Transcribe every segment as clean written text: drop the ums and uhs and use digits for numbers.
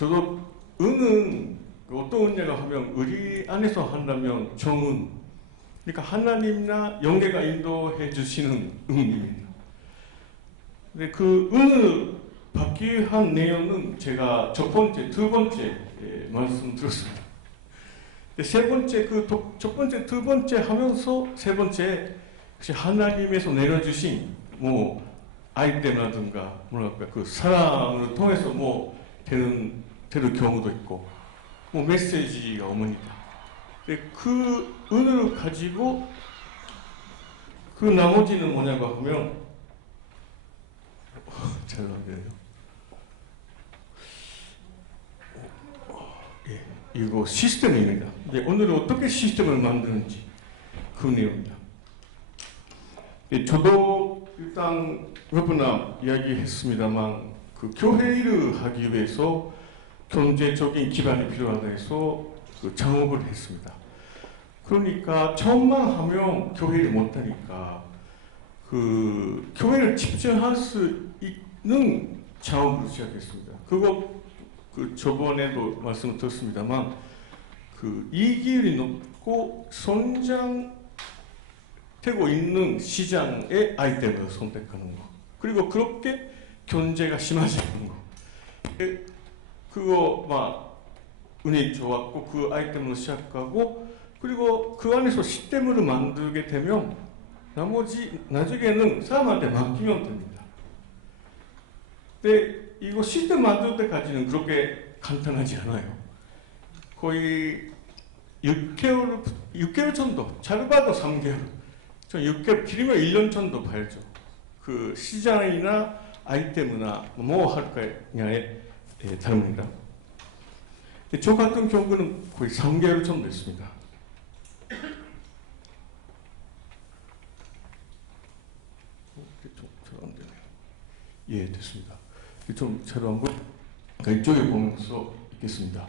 저도 은은 어떤 은냐가 하면 우리 안에서 한다면 정은, 그러니까 하나님이나 영계가 인도해 주시는 은입니다. 근데 그 은을 받기 위한 내용은 제가 두 번째 말씀 들었습니다. 세 번째, 첫 번째, 두 번째 하면서 세 번째, 혹시 하나님에서 내려주신 아이템이라든가 그 사람을 통해서 되는 경우도 있고 메시지가 옵니다. 그 은을 가지고 그 나머지는 뭐냐고 하면 잘 나오네요. 이거 시스템입니다. 오늘은 어떻게 시스템을 만드는지 그 내용입니다. 저도 일단 몇 번 이야기했습니다만 그 교회 일을 하기 위해서 경제적인 기반이 필요하다 해서 창업을 했습니다. 그러니까 처음만 하면 교회를 못하니까 그 교회를 집중할 수 있는 창업을 시작했습니다. 그거 저번에도 말씀을 드렸습니다만 이익이 높고 성장되고 있는 시장의 아이템을 선택하는 거, 그리고 그렇게 경제가 심해지는 거, 그거 운이 좋았고 그 아이템으로 시작하고, 그리고 그 안에서 시스템을 만들게 되면 나중에는 사람한테 맡기면 됩니다. 근데 이거 시스템 만들 때까지는 그렇게 간단하지 않아요. 거의 6개월 정도, 짧아도 3개월, 6개월, 길면 1년 정도 봐야죠. 그 시장이나 아이템이나 할 거냐에 다릅니다. 저 같은 경우는 거의 3개월 정도 됐습니다. 예, 됐습니다. 좀 새로 한 거 이쪽에 보면서 있겠습니다.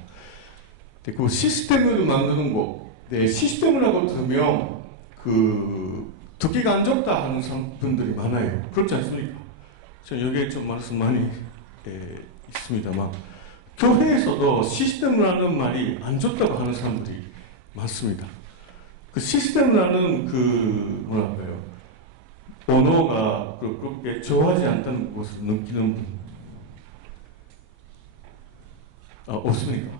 그 시스템을 만드는 거, 시스템이라고 들으면 듣기가 안 좋다 하는 분들이 많아요. 그렇지 않습니까? 저 여기에 좀 말씀 많이 있습니다만, 교회에서도 시스템이라는 말이 안 좋다고 하는 사람들이 많습니다. 그 시스템이라는 언어가 그렇게 좋아하지 않다는 것을 느끼는 분 없습니까?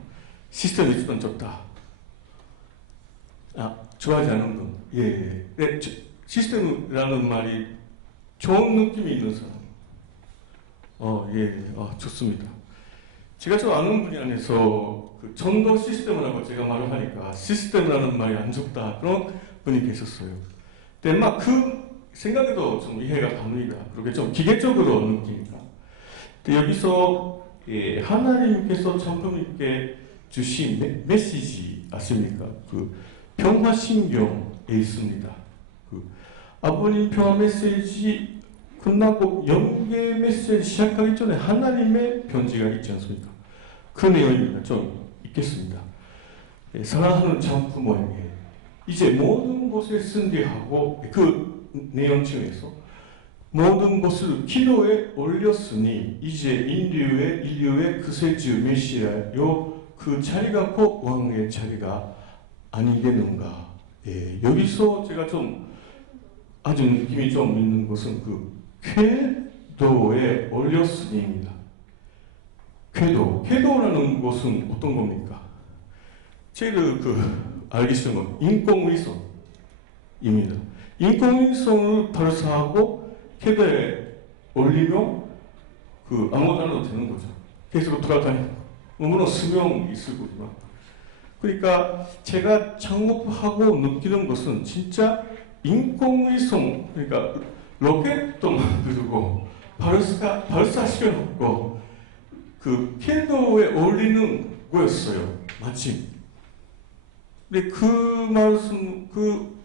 시스템이 있으면 좋다. 좋아하지 않는 분. 예. 시스템이라는 말이 좋은 느낌이 있는 사람. 좋습니다. 제가 저 아는 분이 안에서 전도 시스템이라고 제가 말을 하니까 시스템이라는 말이 안 좋다, 그런 분이 계셨어요. 근데 그 생각에도 좀 이해가 갑니다. 그렇게 좀 기계적으로 느끼니까. 여기서 하나님께서 천부님께 주신 메시지 아십니까? 평화신경에 있습니다. 아버님 평화 메시지 끝나고 영계 메시지 시작하기 전에 하나님의 편지가 있지 않습니까? 그 내용입니다. 좀 읽겠습니다. 사랑하는 천부모에게 이제 모든 것을 승리하고, 그 내용 중에서 모든 것을 기도에 올렸으니 이제 인류의 구세주 메시아요 그 자리가 곧 왕의 자리가 아니겠는가. 여기서 제가 좀 아주 느낌이 좀 있는 것은 궤도에 올렸으니입니다. 궤도라는 것은 어떤 겁니까? 제일 알기 쉬운 건 인공위성입니다. 인공위성을 발사하고 궤도에 올리면 아무것도 안 해도 되는 거죠. 계속 돌아다니는 거. 물론 수명이 있을 거지만. 그러니까 제가 창업하고 느끼는 것은 진짜 인공위성, 그러니까 로켓도 만들고 발사시켜놓고 궤도에 올리는 거였어요. 마침. 근데 그 말씀,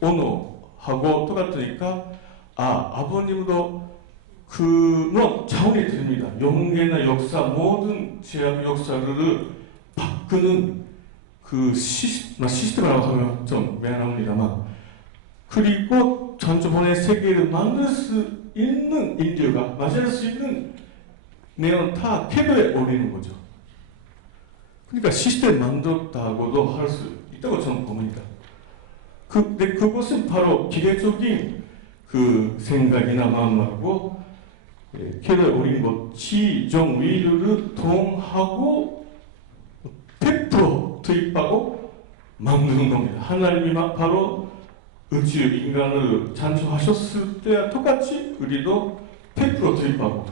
언어하고 똑같으니까, 아버님도 물론 차원이 됩니다. 영계나 역사, 모든 제약 역사를 바꾸는 시스템이라고 하면 좀 미안합니다만, 그리고 전주본의 세계를 만들 수 있는 인류가 맞을 수 있는 내용 다 궤도에 올리는 거죠. 그러니까 시스템 만들었다고도 할 수 있다고 저는 봅니다. 근데 그것은 바로 기계적인 그 생각이나 마음하고 걔를 우리 뭐 지정 위를 통하고 100% 투입하고 만드는 겁니다. 하나님이 바로宇宙 인간을 창조하셨을 때와 똑같이 우리도 100% 투입하고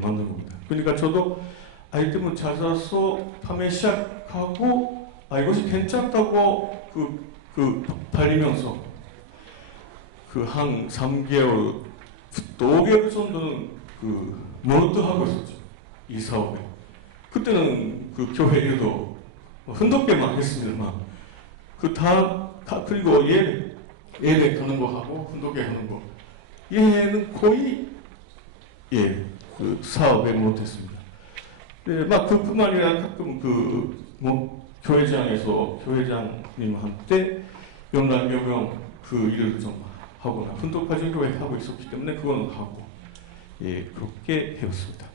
만든 겁니다. 그러니까 저도 아이템을 찾아서 판매 시작하고 이것이 괜찮다고 팔리면서 한 3개월, 5개월 정도는 모니터 하고 있었죠. 이 사업에. 그때는 교회 일도 흔적게만 했습니다만 그리고 예배 가는 거 하고 흔적게 하는 거 얘는 거의 사업에 못했습니다. 그뿐만 아니라 가끔 교회장님한테 연락하면 일을 좀 하거나 훈독까지 교회 하고 있었기 때문에 그거는 하고 그렇게 해왔습니다.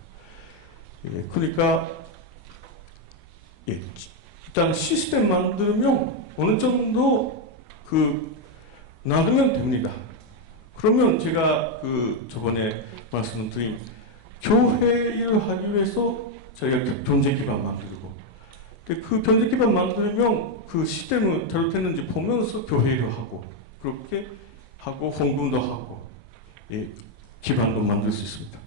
그러니까 일단 시스템 만들면 어느 정도 놔두면 됩니다. 그러면 제가 저번에 말씀드린 교회 일을 하기 위해서 저희가 경제 기반 만들고 그 경제 기반 만들면 그 시스템은 잘못했는지 보면서 교회 일을 하고 그렇게 하고 헌금도 하고 기반도 만들 수 있습니다.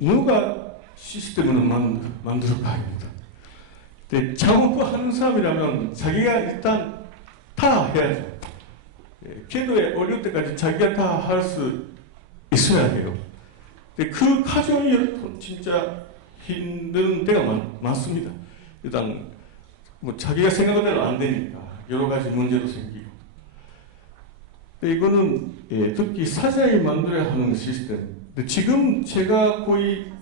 누가 시스템을 만들까입니다. 작업하는 사람이라면 자기가 일단 다 해야죠. 기도에 어려울 때까지 자기가 다 할 수 있어야 해요. 그 과정이 진짜 힘든 때가 많습니다. 일단 자기가 생각한 대로 안 되니까 여러 가지 문제도 생기고. 이거는 특히 사장이 만들어야 하는 시스템. 지금 제가 거의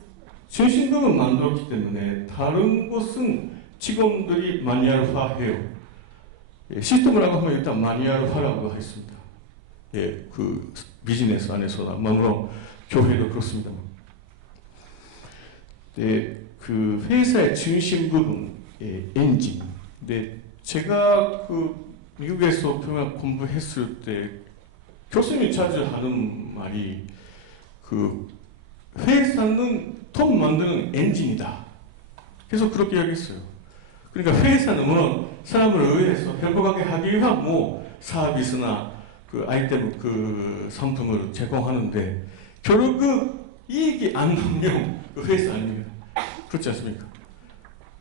중심부분 만들었기 때문에 다른 것은 직원들이 마니아르화해요. 시스템이라고 하면 일단 마니아르화라고 했습니다. 그 비즈니스 안에서나 물론 교회도 그렇습니다. 그 회사의 중심 부분, 엔진. 제가 미국에서 평양 공부했을 때 교수님이 자주 하는 말이 회사는 돈 만드는 엔진이다. 그래서 그렇게 이야기했어요. 그러니까 회사는 물론 사람을 위해서 행복하게 하기 위한 서비스나 아이템 상품을 제공하는데 결국 이익이 안 나면 회사 아닙니다. 그렇지 않습니까?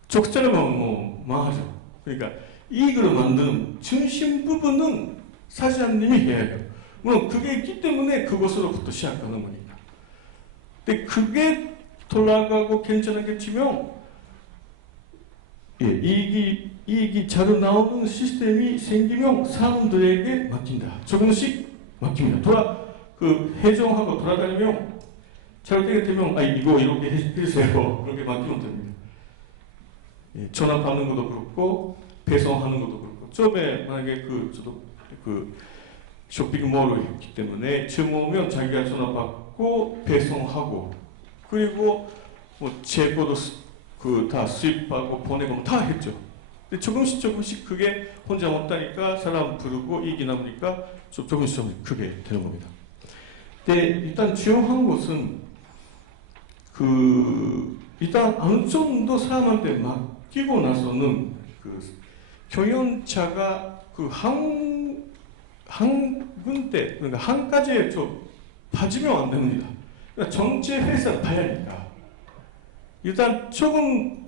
적자라면 망하죠. 그러니까 이익을 만드는 중심 부분은 사장님이 해야 해요. 물론 그게 있기 때문에 그것으로부터 시작하는 거니까. 근데 그게 돌아가고 괜찮게 치면 이익이 잘 나오는 시스템이 생기면 사람들에게 맡긴다. 조금씩 맡깁니다. 회전하고 돌아다니면 잘되게 되면 이거 이렇게 해주세요. 그렇게 맡기면 됩니다. 전화 받는 것도 그렇고 배송하는 것도 그렇고 처음에 만약에 저도 쇼핑몰을 했기 때문에 주문 오면 자기가 전화 받고 배송하고 그리고 재고도 다 수입하고 보내고 다 했죠. 근데 조금씩 그게 혼자 못하니까 사람 부르고 이익이 남으니까 조금씩 그게 되는 겁니다. 근데 일단 중요한 것은 일단 어느 정도 사람한테 맡기고 나서는 경영자가 한 군데 그러니까 한 가지에 빠지면 안 됩니다. 그러니까 전체 회사를 봐야 하니까 일단 조금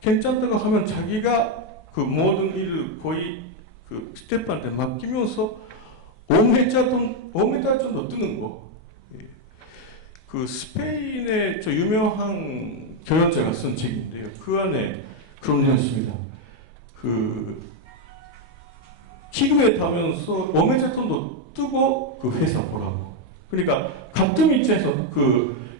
괜찮다고 하면 자기가 모든 일을 거의 스태프한테 맡기면서 5m 정도 뜨는 거. 스페인의 유명한 경영자가 쓴 책인데요. 그 안에 그런 내용이 있습니다. 기구에 타면서 5m 정도 뜨고 회사 보라고. 그러니까 같은 위치에서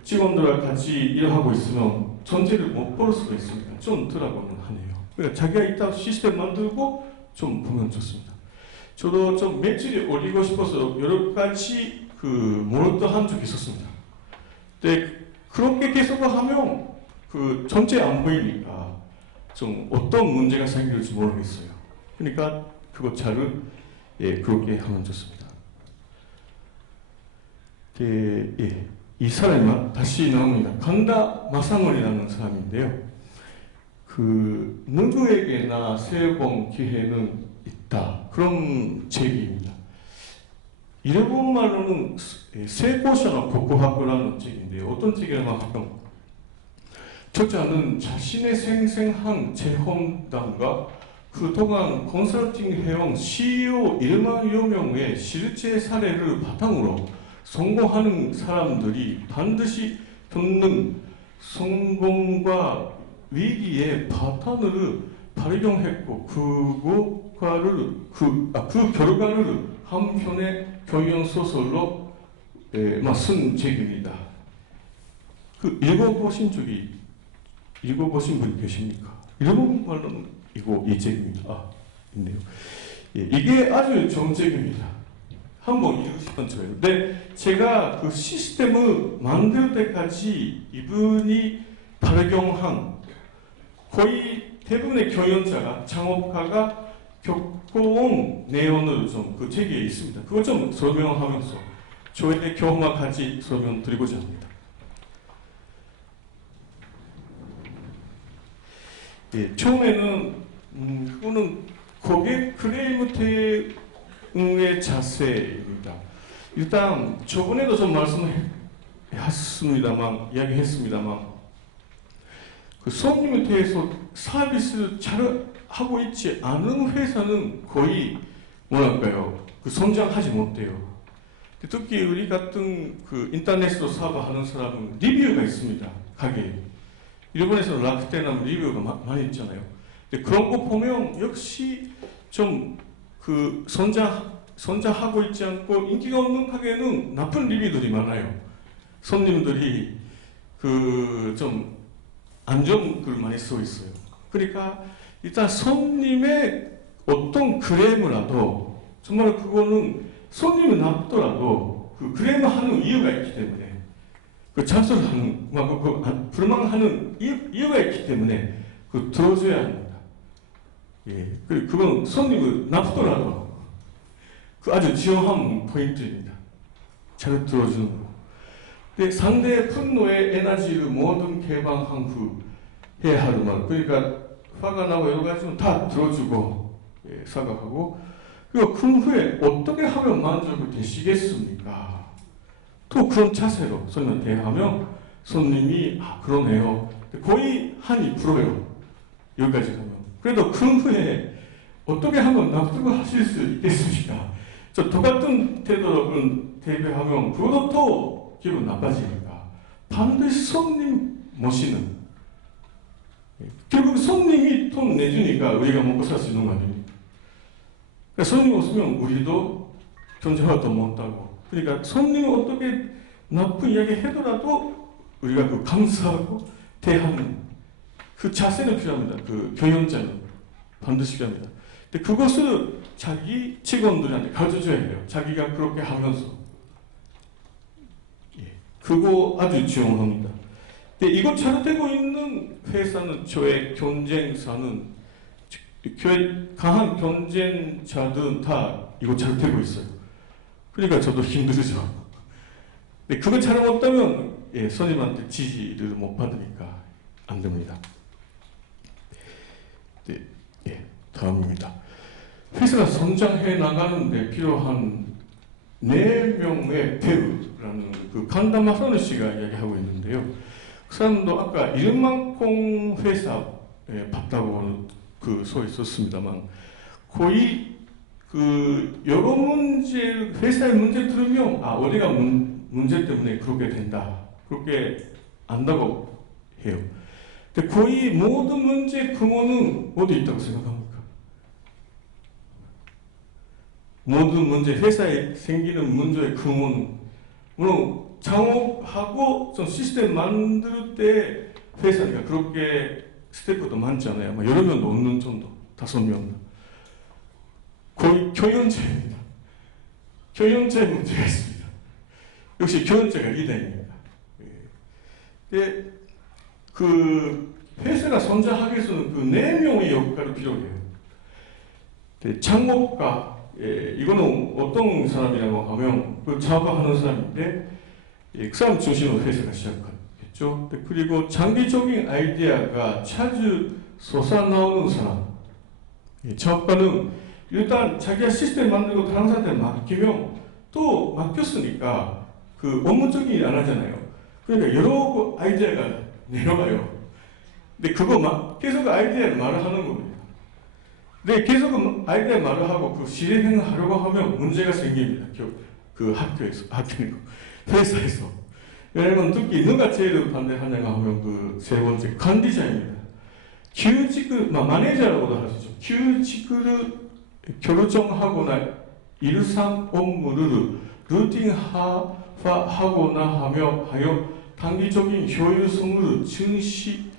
직원들과 같이 일하고 있으면 전체를 못 볼 수가 있습니다. 좀 덜하고는 하네요. 그러니까 자기가 이따 시스템 만들고 좀 보면 좋습니다. 저도 좀 매출이 올리고 싶어서 여러 가지 모니터 한 적이 있었습니다. 근데 그렇게 계속하면 그 전체 안 보이니까 좀 어떤 문제가 생길지 모르겠어요. 그러니까 그거 잘 그렇게 하면 좋습니다. 이 사람이 다시 나옵니다. 간다 마사노리라는 사람인데요. 그 누구에게나 세 번 기회는 있다. 그런 책입니다. 일본말로는 세고셔의 고고하고라는 책인데요. 어떤 책이냐면 저자는 자신의 생생한 재험담과 그동안 컨설팅 해온 CEO 1만여 명의 실제 사례를 바탕으로 성공하는 사람들이 반드시 겪는 성공과 위기의 파탄을 발견했고 그 결과를 한 편의 경연 소설로 쓴 책입니다. 읽어보신 분 계십니까? 일본말로는 이 책입니다. 있네요. 이게 아주 좋은 책입니다. 한번 읽으시면 좋아요. 근데 제가 그 시스템을 만들 때까지 이분이 발견한 거의 대부분의 경영자가 창업가가 겪어온 내용을 좀 그 책에 있습니다. 그거 좀 설명하면서 저의 경험과 같이 설명드리고자 합니다. 처음에는 그거는 고객 클레임 대응의 자세입니다. 일단 저번에도 좀 이야기했습니다만 그 손님에 대해서 서비스를 잘 하고 있지 않은 회사는 거의 그 성장하지 못해요. 특히 우리 같은 그 인터넷으로 사업하는 사람은 리뷰가 있습니다. 가게에. 일본에서는 라쿠텐하면 리뷰가 많이 있잖아요. 근데 그런 거 보면 역시 좀 그 성장하고 있지 않고 인기가 없는 가게는 나쁜 리뷰들이 많아요. 손님들이 그 좀 안 좋은 글 많이 쓰고 있어요. 그러니까 일단 손님의 어떤 크레임이라도 정말 그거는 손님이 나쁘더라도 그 크레임을 하는 이유가 있기 때문에 그 잔소리를 하는 불만하는 이유가 있기 때문에 그 들어줘야 합니다. 그건 손님이 나쁘더라도 그 아주 중요한 포인트입니다. 잘 들어주는 거. 근데 상대의 분노의 에너지를 모든 개방한 후 해야 하는 말. 그러니까 화가 나고 여러 가지는 다 들어주고 사과하고 그리고 그 후에 어떻게 하면 만족이 되시겠습니까? 또 그런 자세로 손님한테 대하면 손님이 그러네요. 거의 한 2%예요. 여기까지 가면. 그래도 그 후에 어떻게 하면 납득을 하실 수 있겠습니까? 저 똑같은 태도로 대비하면 그것도 또 기분 나빠지니까 반드시 손님 모시는 결국 손님이 돈 내주니까 우리가 먹고 살 수 있는 거 아닙니까? 그러니까 손님 없으면 우리도 존재하도 못하고 그러니까 손님이 어떻게 나쁜 이야기 해더라도 우리가 그 감사하고 대하는 그 자세는 필요합니다. 그 경영자는 반드시 필요합니다. 근데 그것을 자기 직원들한테 가르쳐줘야 해요. 자기가 그렇게 하면서 그거 아주 중요합니다. 근데 이거 잘 되고 있는 회사는 저의 경쟁사는 강한 경쟁자들은 다 이거 잘 되고 있어요. 그러니까 저도 힘들죠. 근데 그거 잘못하면 손님한테 지지를 못 받으니까 안 됩니다. 다음입니다. 회사가 성장해 나가는데 필요한 4명의 배우라는 그 간다 마사노 씨가 이야기하고 있는데요. 그 사람도 아까 일만콩 회사에 봤다고 그 써 있었습니다만 거의 그 여러 회사의 문제 들으면 어디가 문제 때문에 그렇게 된다. 그렇게 안다고 해요. 근데 거의 모든 문제의 근원은 어디 있다고 생각합니까? 모든 문제, 회사에 생기는 문제의 근원은 물론 창업하고 좀 시스템 만들 때 회사니까 그렇게 스태프도 많잖아요. 여러 명 넘는 정도, 5명. 거의 경영자입니다. 경영자의 문제가 있습니다. 역시 경영자가 리더입니다. 근데 그 회사가 성장하기 위해서는 그 4명의 역할이 필요해요. 창업가, 이거는 어떤 사람이라고 하면 그 창업하는 사람인데 그 사람 중심으로 회사가 시작했죠. 그리고 장기적인 아이디어가 자주 솟아나오는 사람. 창업가는 일단 자기가 시스템 만들고 다른 사람한테 맡기면 또 맡겼으니까 그 업무적인 일 안 하잖아요. 그러니까 여러 아이디어가 내려가요. 근데 그거 계속 아이디어를 말을 하는 겁니다. 근데 계속 아이디어 말을 하고 그 실행을 하려고 하면 문제가 생깁니다. 그 학교에서, 회사에서. 왜냐면 특히 누가 제일 반대하냐고 하면 그 세 번째 관리자입니다. 규칙을, 마네이저라고도 할 수 있죠. 규칙을 결정하거나 일상 업무를 루틴화하거나 하여 단기적인 효율성을 증시하는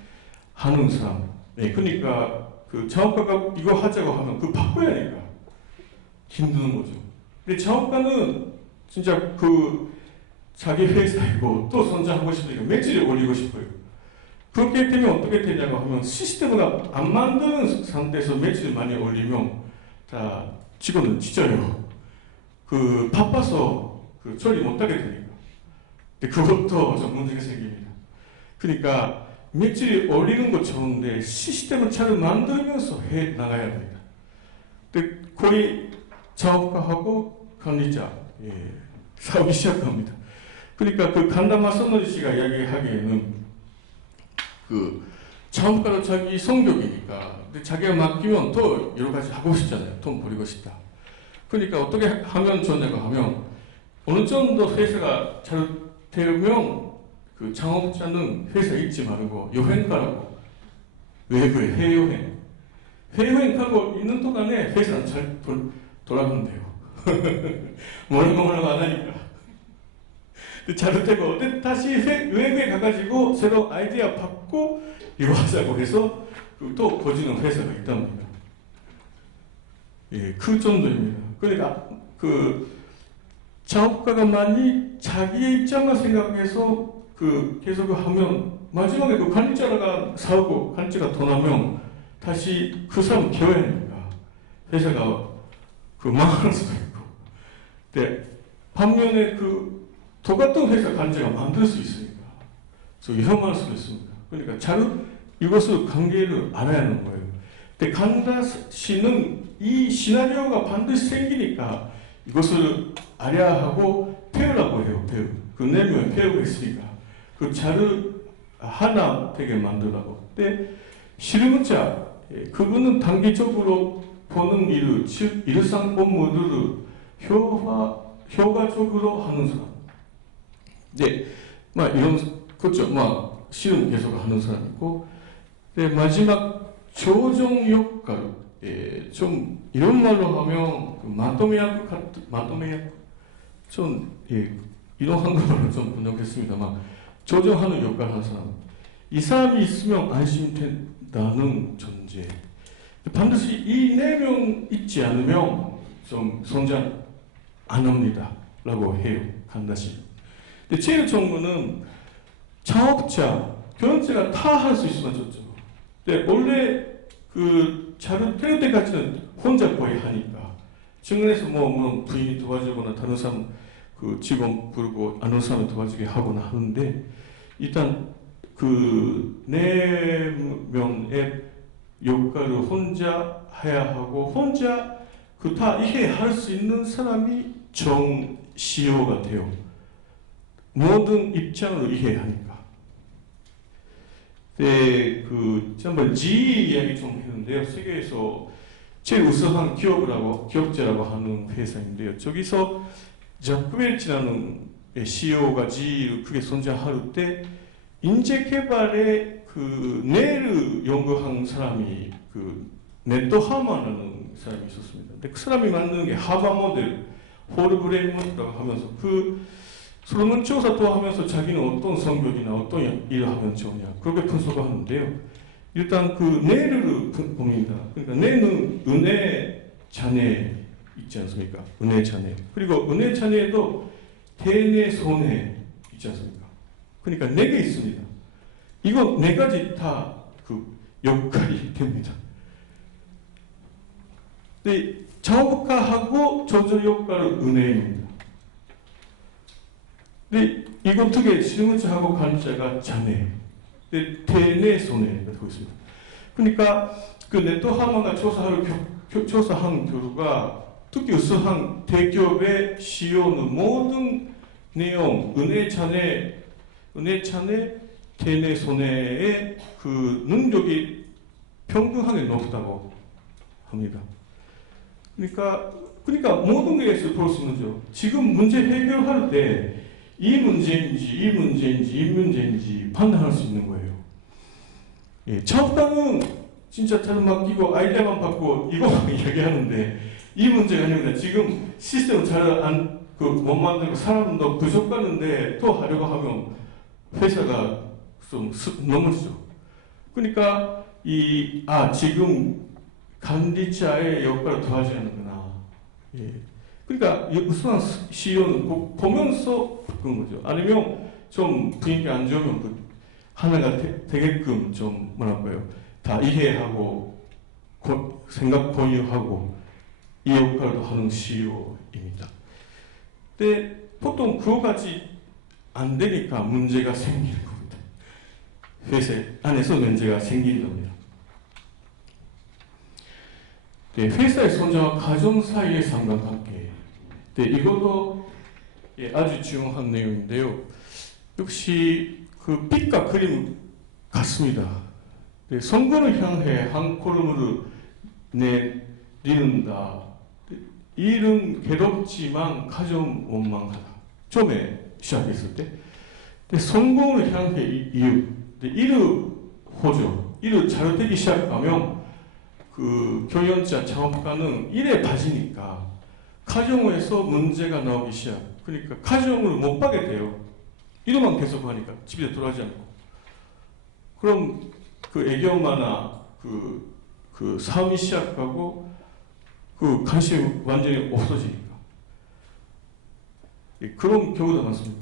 사람. 네, 그러니까 그 창업가가 이거 하자고 하면 그 바꿔야 하니까 힘든 거죠. 근데 창업가는 진짜 그 자기 회사이고 또 성장하고 싶으니까 매출을 올리고 싶어요. 그렇게 되면 어떻게 되냐고 하면 시스템을 안 만드는 상태에서 매출을 많이 올리면 자 직원은 찢어요. 그 바빠서 그 처리 못하게 되니까. 근데 그것도 좀 문제가 생깁니다. 그러니까 매출이 올리는 것 좋은데 시스템을 잘 만들면서 해 나가야 합니다. 근데 거의 창업가하고 관리자 싸우기 시작합니다. 그러니까 그 간담화 선노리 씨가 이야기하기에는 그 창업가도 자기 성격이니까 근데 자기가 맡기면 또 여러 가지 하고 싶잖아요. 돈 버리고 싶다. 그러니까 어떻게 하면 좋냐고 하면 어느 정도 회사가 잘 되면 그 창업자는 회사 있지 말고 여행 가라고. 외부에 해외여행. 해외여행 가고 있는 동안에 회사는 잘 돌아간대요. 뭐라고 안 하니까. 잘못되고 다시 외부에 가가지고 새로 아이디어 받고 이거 하자고 해서 또 거지는 회사가 있답니다. 예, 그 정도입니다. 그러니까 그 창업가가 많이 자기의 입장만 생각해서 그 계속 하면 마지막에 그 관리자가 사고 관리자가 돈 하면 다시 그 사람 키워야 하니까 회사가 그 망할 수도 있고. 근데 반면에 그 똑같은 회사 관리자가 만들 수 있으니까 그래서 위험할 수도 있습니다. 그러니까 잘 이것을 관계를 알아야 하는 거예요. 근데 간다 씨는 이 시나리오가 반드시 생기니까 이것을 알아야 하고 배우라고 해요. 그 내면 배우고 있으니까 그 자를 하나 되게 만들라고. 근데 실무자 그분은 단기적으로 보는 일을 일상 업무를 효과적으로 하는 사람. 네, 이런 그렇죠. 실험 계속 하는 사람이고, 네, 마지막 조정 역할. 좀 이런 말로 하면 그 마토메약 좀 이런 한국말로 좀 번역했습니다만 조정하는 역할 하는 사람. 이 사람이 있으면 안심된다는 존재. 반드시 이 4명 있지 않으면 좀 성장 안 합니다라고 해요. 간다시. 근데 제일 좋은 거는 창업자, 경영자가 다 할 수 있으면 좋죠. 근데 원래 그 자료 태울 때까지는 혼자 거의 하니까 중간에서 뭐 부인이 도와주거나 다른 사람 그 직원 부르고 아는 사람을 도와주게 하거나 하는데 일단 그 4명의 역할을 혼자 해야 하고 혼자 그 다 이해할 수 있는 사람이 정 CEO가 돼요. 모든 입장을 이해하니까. 네, 그 지난번 G 이야기 좀 했는데요. 세계에서 제일 우수한 기업자라고 하는 회사인데요. 저기서 자크 웰치라는 CEO가 G를 크게 선정할 때 인재 개발에 그 뇌를 연구한 사람이 그 넷도 하마라는 사람이 있었습니다. 근데 그 사람이 만드는 게 하바 모델, 홀브레인이라고 하면서 그 설문조사 또 하면서 자기는 어떤 성격이나 어떤 일을 하면 좋으냐 그렇게 분석하는데요. 일단 그 뇌를 봅니다. 그러니까 뇌는 은혜 자네 있지 않습니까? 은혜 자네. 그리고 은혜 자네에도 대뇌 손해 있지 않습니까? 그러니까 4개 있습니다. 이거 네 가지 다 그 역할이 됩니다. 근데 자업가하고 조조역가는 은혜입니다. 근데 이거 두 개, 실무자하고 관리자가 자네, 대내 손해가 되고 있습니다. 그러니까 그 네토하마가 조사한 결과 특히 우수한 대기업의 CEO는 모든 내용, 은혜 자네 대내 손해의 그 능력이 평등하게 높다고 합니다. 그러니까 모든 것에서 볼 수 있는 거죠. 지금 문제 해결할 때 이 문제인지 판단할 수 있는 거예요. 예, 자업가는 진짜 다른 맡기고 아이디어만 받고 이거만 이야기하는데 이 문제가 아닙니다. 지금 시스템을 못 만들고 사람도 부족하는데 또 하려고 하면 회사가 좀 넘어지죠. 그러니까 지금 관리자의 역할을 더하지 않는구나. 예. 그러니까 우수한 CEO는 보면서 그런 거죠. 아니면 좀 분위기 안 좋으면 하나가 되게끔 좀 뭐랄까요, 다 이해하고 생각 공유하고 이 역할도 하는 CEO입니다. 근데 보통 그거까지 안 되니까 문제가 생기는 겁니다. 회사 안에서 문제가 생긴답니다. 네, 회사의 손자와 가정 사이의 상관관계. 네, 이것도 아주 중요한 내용인데요. 역시 그 빛과 그림 같습니다. 네, 성공을 향해 한 걸음을 내딛는다. 일은 괴롭지만 가정 원망하다. 처음에 시작했을 때. 네, 성공을 향해 이유. 네, 일을 호조. 일을 잘되기 시작하면 그 교연자 창업가는 일에 빠지니까 가정에서 문제가 나오기 시작. 그러니까 가정을 못 가게 돼요. 일만 계속 하니까 집에 돌아가지 않고. 그럼 그 애교마나 그 사업이 시작하고 그 관심이 완전히 없어지니까. 그런 경우도 많습니다.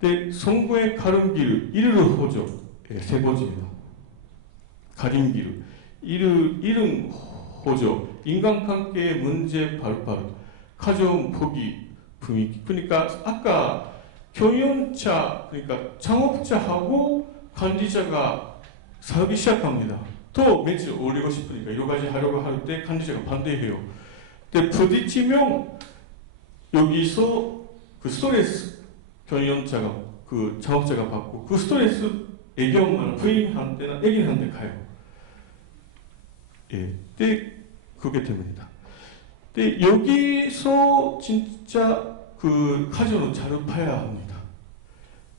근데 성공의 가름길, 이르르 호조, 세 번째입니다. 가림길, 이른 호조, 인간관계의 문제 발발, 가정 포기, 분위기. 그러니까 아까 경영자, 그러니까 창업자하고 관리자가 사업이 시작합니다. 더 며칠 올리고 싶으니까 여러 가지 하려고 할 때 관리자가 반대해요. 근데 부딪히면 여기서 그 스트레스 경영자가 그 창업자가 받고 그 스트레스 애기 엄마나 부인한테나 애기한테 가요. 예, 근데 그게 됩니다. 근데 여기서 진짜 그 가정을 잘 봐야 합니다.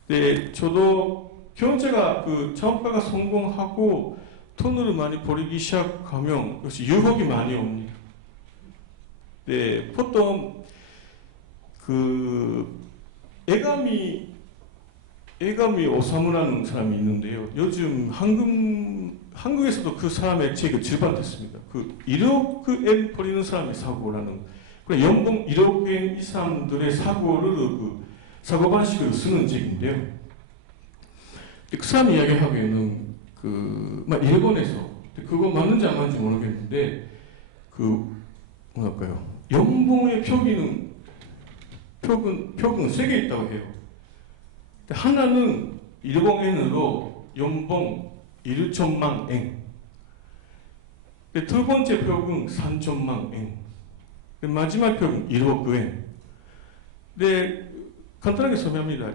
근데 저도 경제가 그 창업가가 성공하고 돈을 많이 벌이기 시작하면 역시 유혹이 많이 옵니다. 네, 보통 그 애가미 오사무라는 사람이 있는데요. 요즘 한국에서도 그 사람의 책이 출판됐습니다. 그 1억엔 벌이는 사람의 사고라는, 그래 연봉 1억엔 이 사람들의 사고 방식을 쓰는 책인데요. 그 사람 이야기하기에는 일본에서 그거 맞는지 안 맞는지 모르겠는데 뭐랄까요, 연봉의 표기는 세 개 있다고 해요. 하나는 일본엔으로 연봉 1천만 엔. 두 번째 표는 3천만 엔. 마지막 표는 1억 엔. 네, 간단하게 설명합니다.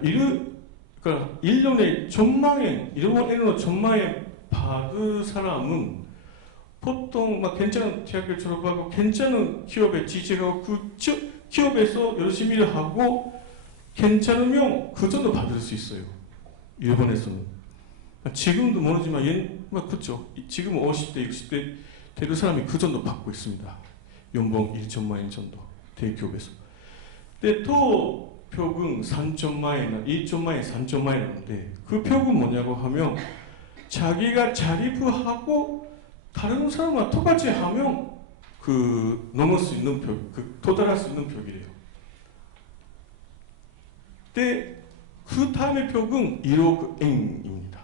그러니까 1년에 1천만 엔, 일본엔으로 1천만 엔 받은 사람은 보통 괜찮은 대학교 졸업하고 괜찮은 기업에 취직하고 그 기업에서 열심히 일을 하고 괜찮으면 그 정도 받을 수 있어요. 일본에서는. 지금도 모르지만 그렇죠. 지금 50대, 60대 되는 사람이 그 정도 받고 있습니다. 연봉 1천만 엔 정도 대기업에서. 근데 또 표금 3천만 엔, 2천만 엔, 3천만 엔 하는데 그 표금 뭐냐고 하면 자기가 자립하고 다른 사람과 똑같이 하면 넘을 수 있는 표, 도달할 수 있는 표기래요. 근데 그 다음에 표금 1억 엔입니다.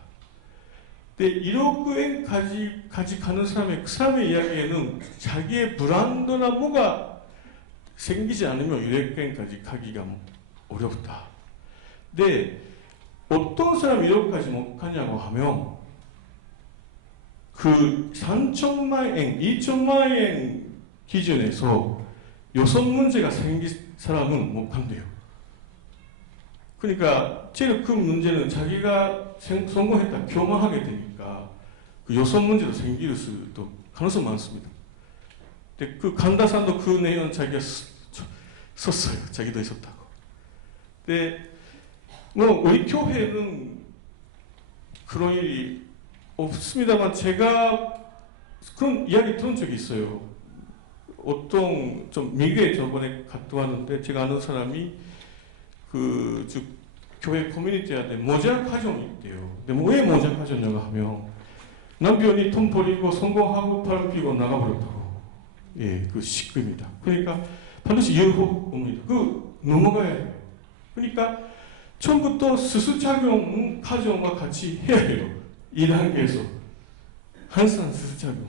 근데 1억 엔까지 가는 사람의 그 사람의 이야기에는 자기의 브랜드나 뭐가 생기지 않으면 1억 엔까지 가기가 어렵다. 근데 어떤 사람이 1억까지 못 가냐고 하면 그 3천만 엔, 2천만 엔 기준에서 여성 문제가 생긴 사람은 못 간대요. 그러니까 제일 큰 문제는 자기가 성공했다 교만하게 되니까 그 여성 문제도 생길 수도 가능성 많습니다. 근데 그 간다산도 그 내용 자기가 썼어요. 자기도 있었다고. 근데 뭐 우리 교회는 그런 일이 없습니다만 제가 그런 이야기 들은 적이 있어요. 어떤 좀 미국에 저번에 갔다 왔는데 제가 아는 사람이 즉 교회 커뮤니티한테 모자 가정이 있대요. 근데 왜 모자 가졌냐고 하면 남편이 돈 버리고 성공하고 팔피고 나가버렸다고. 예, 그 식구입니다. 그러니까 반드시 예호입니다. 그 넘어가야 해요. 그러니까 처음부터 수수작용 가정과 같이 해야 해요. 2단계에서 항상 수수작용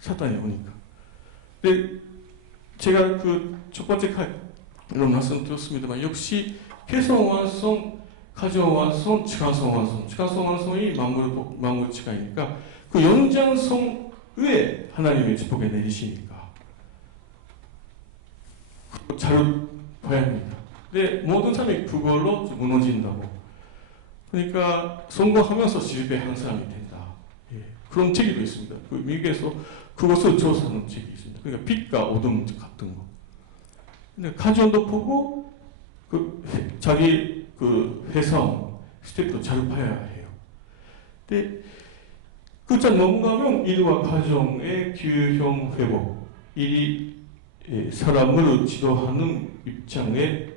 사단이 오니까. 근데 제가 그 첫 번째 이런 말씀드렸습니다만 역시 개성 완성, 가정 완성, 측간성 완성, 측간성 완성이 만물치가이니까 그 연장성 왜 하나님의 축복에 내리시니까 잘 봐야 합니다. 근데 모든 사람이 그걸로 무너진다고. 그러니까 성공하면서 실패한 사람이 된다. 예, 그런 책이 있습니다. 그 미국에서 그것을 조사하는 책이 있습니다. 그러니까 빛과 어둠 같은 거. 근데 가정도 보고 자기 그 회사 스텝도 잘 봐야 해요. 근데 그자 넘어가면 일과 가정의 균형 회복, 이 사람을 지도하는 입장에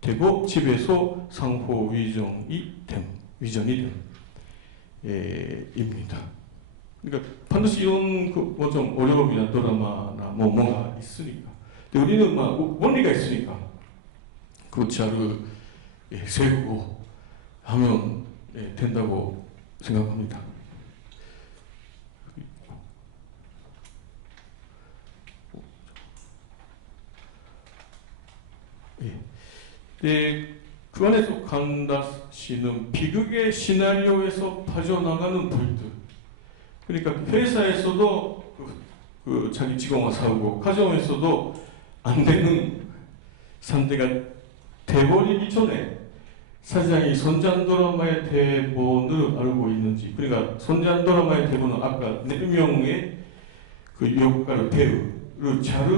되고 집에서 상호 위전이 입니다. 그러니까 반드시 이런 좀 어려움이나 드라마나 뭐가 있으니까. 근데 우리는 원리가 있으니까 그 자를 세우고 하면 된다고 생각합니다. 그 안에서 간다시는 비극의 시나리오에서 빠져나가는 포인트. 그러니까 회사에서도 자기 직원과 싸우고 가정에서도 안 되는 상태가 돼버리기 전에 사장이 선전 드라마의 대본을 알고 있는지, 그러니까 선전 드라마의 대본은 아까 4명의 그 역할 배우를 잘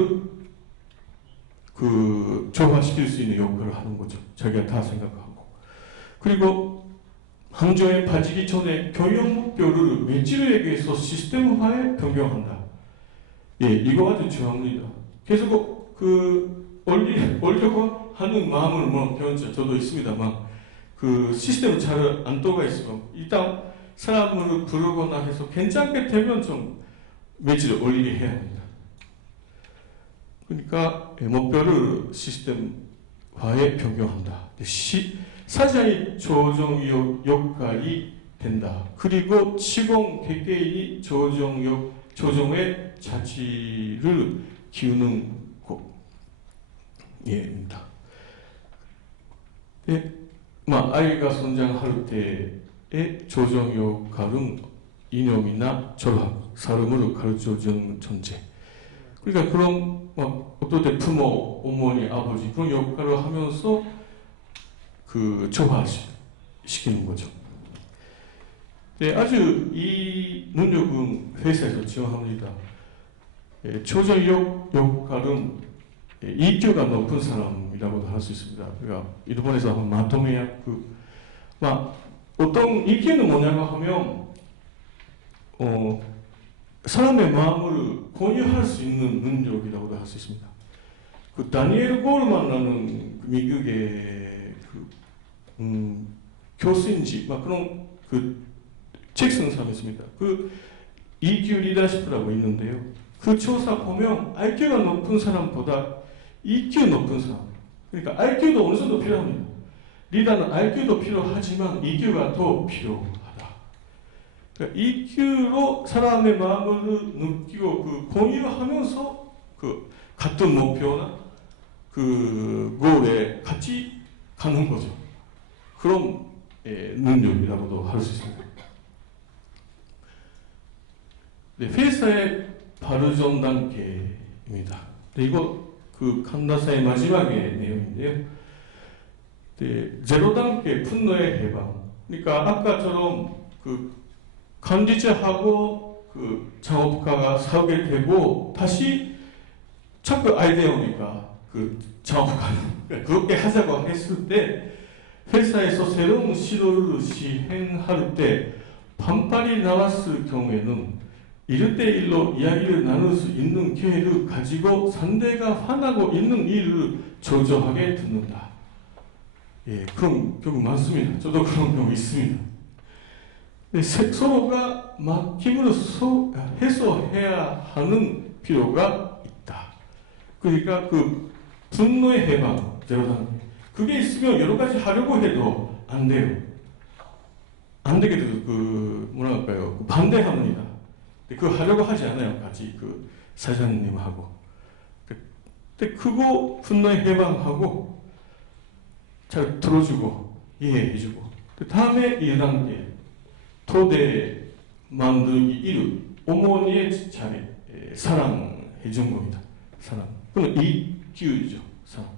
조화시킬 수 있는 역할을 하는 거죠. 자기가 다 생각하고. 그리고 항저에 빠지기 전에 교육 목표를 매치르에게서 시스템화에 변경한다. 예, 이거 아주 중요합니다. 계속 올려고 하는 마음을 배웠죠. 저도 있습니다만 그 시스템을 잘 안 떠가 있으면 일단 사람을 부르거나 해서 괜찮게 되면 좀 매치를 올리게 해야 합니다. 그러니까 목표를 시스템화에 변경한다. 사장이 조정 역할이 된다. 그리고 직원 개개인이 조정의 자질을 키우는 예입니다. 아이가 성장할 때의 조정 역할은 이념이나 철학, 사람을 가르쳐주는 존재. 그러니까 그런 어떨 때 부모, 어머니, 아버지 그런 역할을 하면서 조화시키는 거죠. 아주 이 능력은 회사에서 지원합니다. 조정 역할은 EQ가 높은 사람이라고도 할 수 있습니다. 그러니까 일본에서 한번 마토메야 어떤 EQ는 뭐냐고 하면 사람의 마음을 권유할 수 있는 능력이라고도 할 수 있습니다. 다니엘 고르만이라는 미국의 교수인지 그런 책 쓴 사람이 있습니다. EQ 리더십이라고 있는데요. 그 조사 보면 IQ가 높은 사람보다 EQ 높은 사람. 그러니까 IQ도 어느 정도 필요합니다. 리더는 IQ도 필요하지만 EQ가 더 필요하다. 그러니까 EQ로 사람의 마음을 느끼고 그 공유를 하면서 그 같은 목표나 그 골에 같이 가는 거죠. 그런 능력이라고도 할 수 있습니다. 네, 회사의 바로 전 단계입니다. 네, 이거 그 칸다사의 마지막의 내용인데요. 네, 제로 단계 분노의 해방. 그러니까 아까처럼 그 관리자하고 그 창업가가 싸우게 되고 다시 자꾸 아이디어니까 그 창업가는 그렇게 하자고 했을 때 회사에서 새로운 시도를 시행할 때 반발이 나왔을 경우에는 1대1로 이야기를 나눌 수 있는 기회를 가지고 상대가 화나고 있는 일을 조정하게 듣는다. 예, 그런 경우 많습니다. 저도 그런 경우 있습니다. 서로가 막힘을 해소해야 하는 필요가 있다. 그러니까 그 분노의 해방, 제로단계. 그게 있으면 여러 가지 하려고 해도 안 돼요. 안 되게 그 뭐랄까요, 반대합니다. 그 하려고 하지 않아요. 같이 그 사장님하고. 근데 그거 분노의 해방하고 잘 들어주고 이해해주고. 그 다음에 1단계 토대 만들기 1 어머니의 차례 사랑해준 겁니다. 사랑. 그건 EQ죠. 사랑.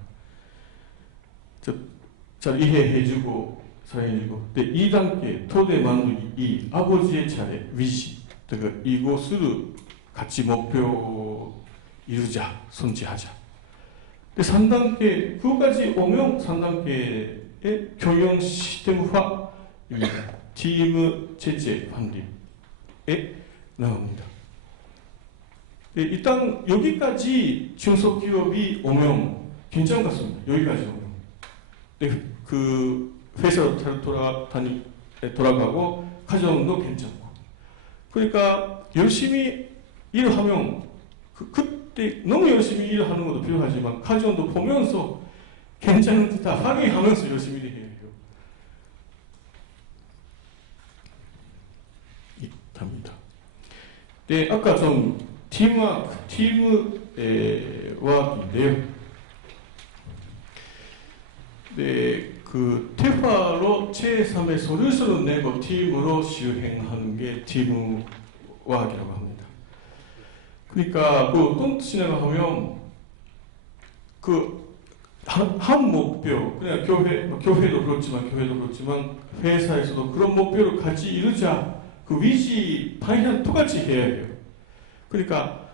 잘 이해해주고 사랑해주고. 2단계 토대 만들기 2 아버지의 차례 위시. 그러니까 이곳을 같이 목표 이루자, 성취하자. 3단계, 그것까지 오면 3단계의 경영 시스템화입니다. 팀 제재 관리에 나옵니다. 일단 여기까지 중소기업이 오면 괜찮은 것 같습니다. 여기까지 오면. 그 회사로 돌아가고 가정도 괜찮고. 그러니까 열심히 일하면 그때 너무 열심히 일하는 것도 필요하지만 가정도 보면서 괜찮은 듯 다 확인하면서 열심히 일해야 해요. 답니다. 네, 아까 좀 팀워크인데요. 네, 그 대화로 제3의 솔루션을 내고 팀으로 시행하는 게 팀워크라고 합니다. 그러니까 그 어떤 뜻이냐고 하면 그 한 목표, 그냥 교회도 그렇지만 회사에서도 그런 목표를 같이 이루자. 그 위치 방향 똑같이 해야 해요. 그러니까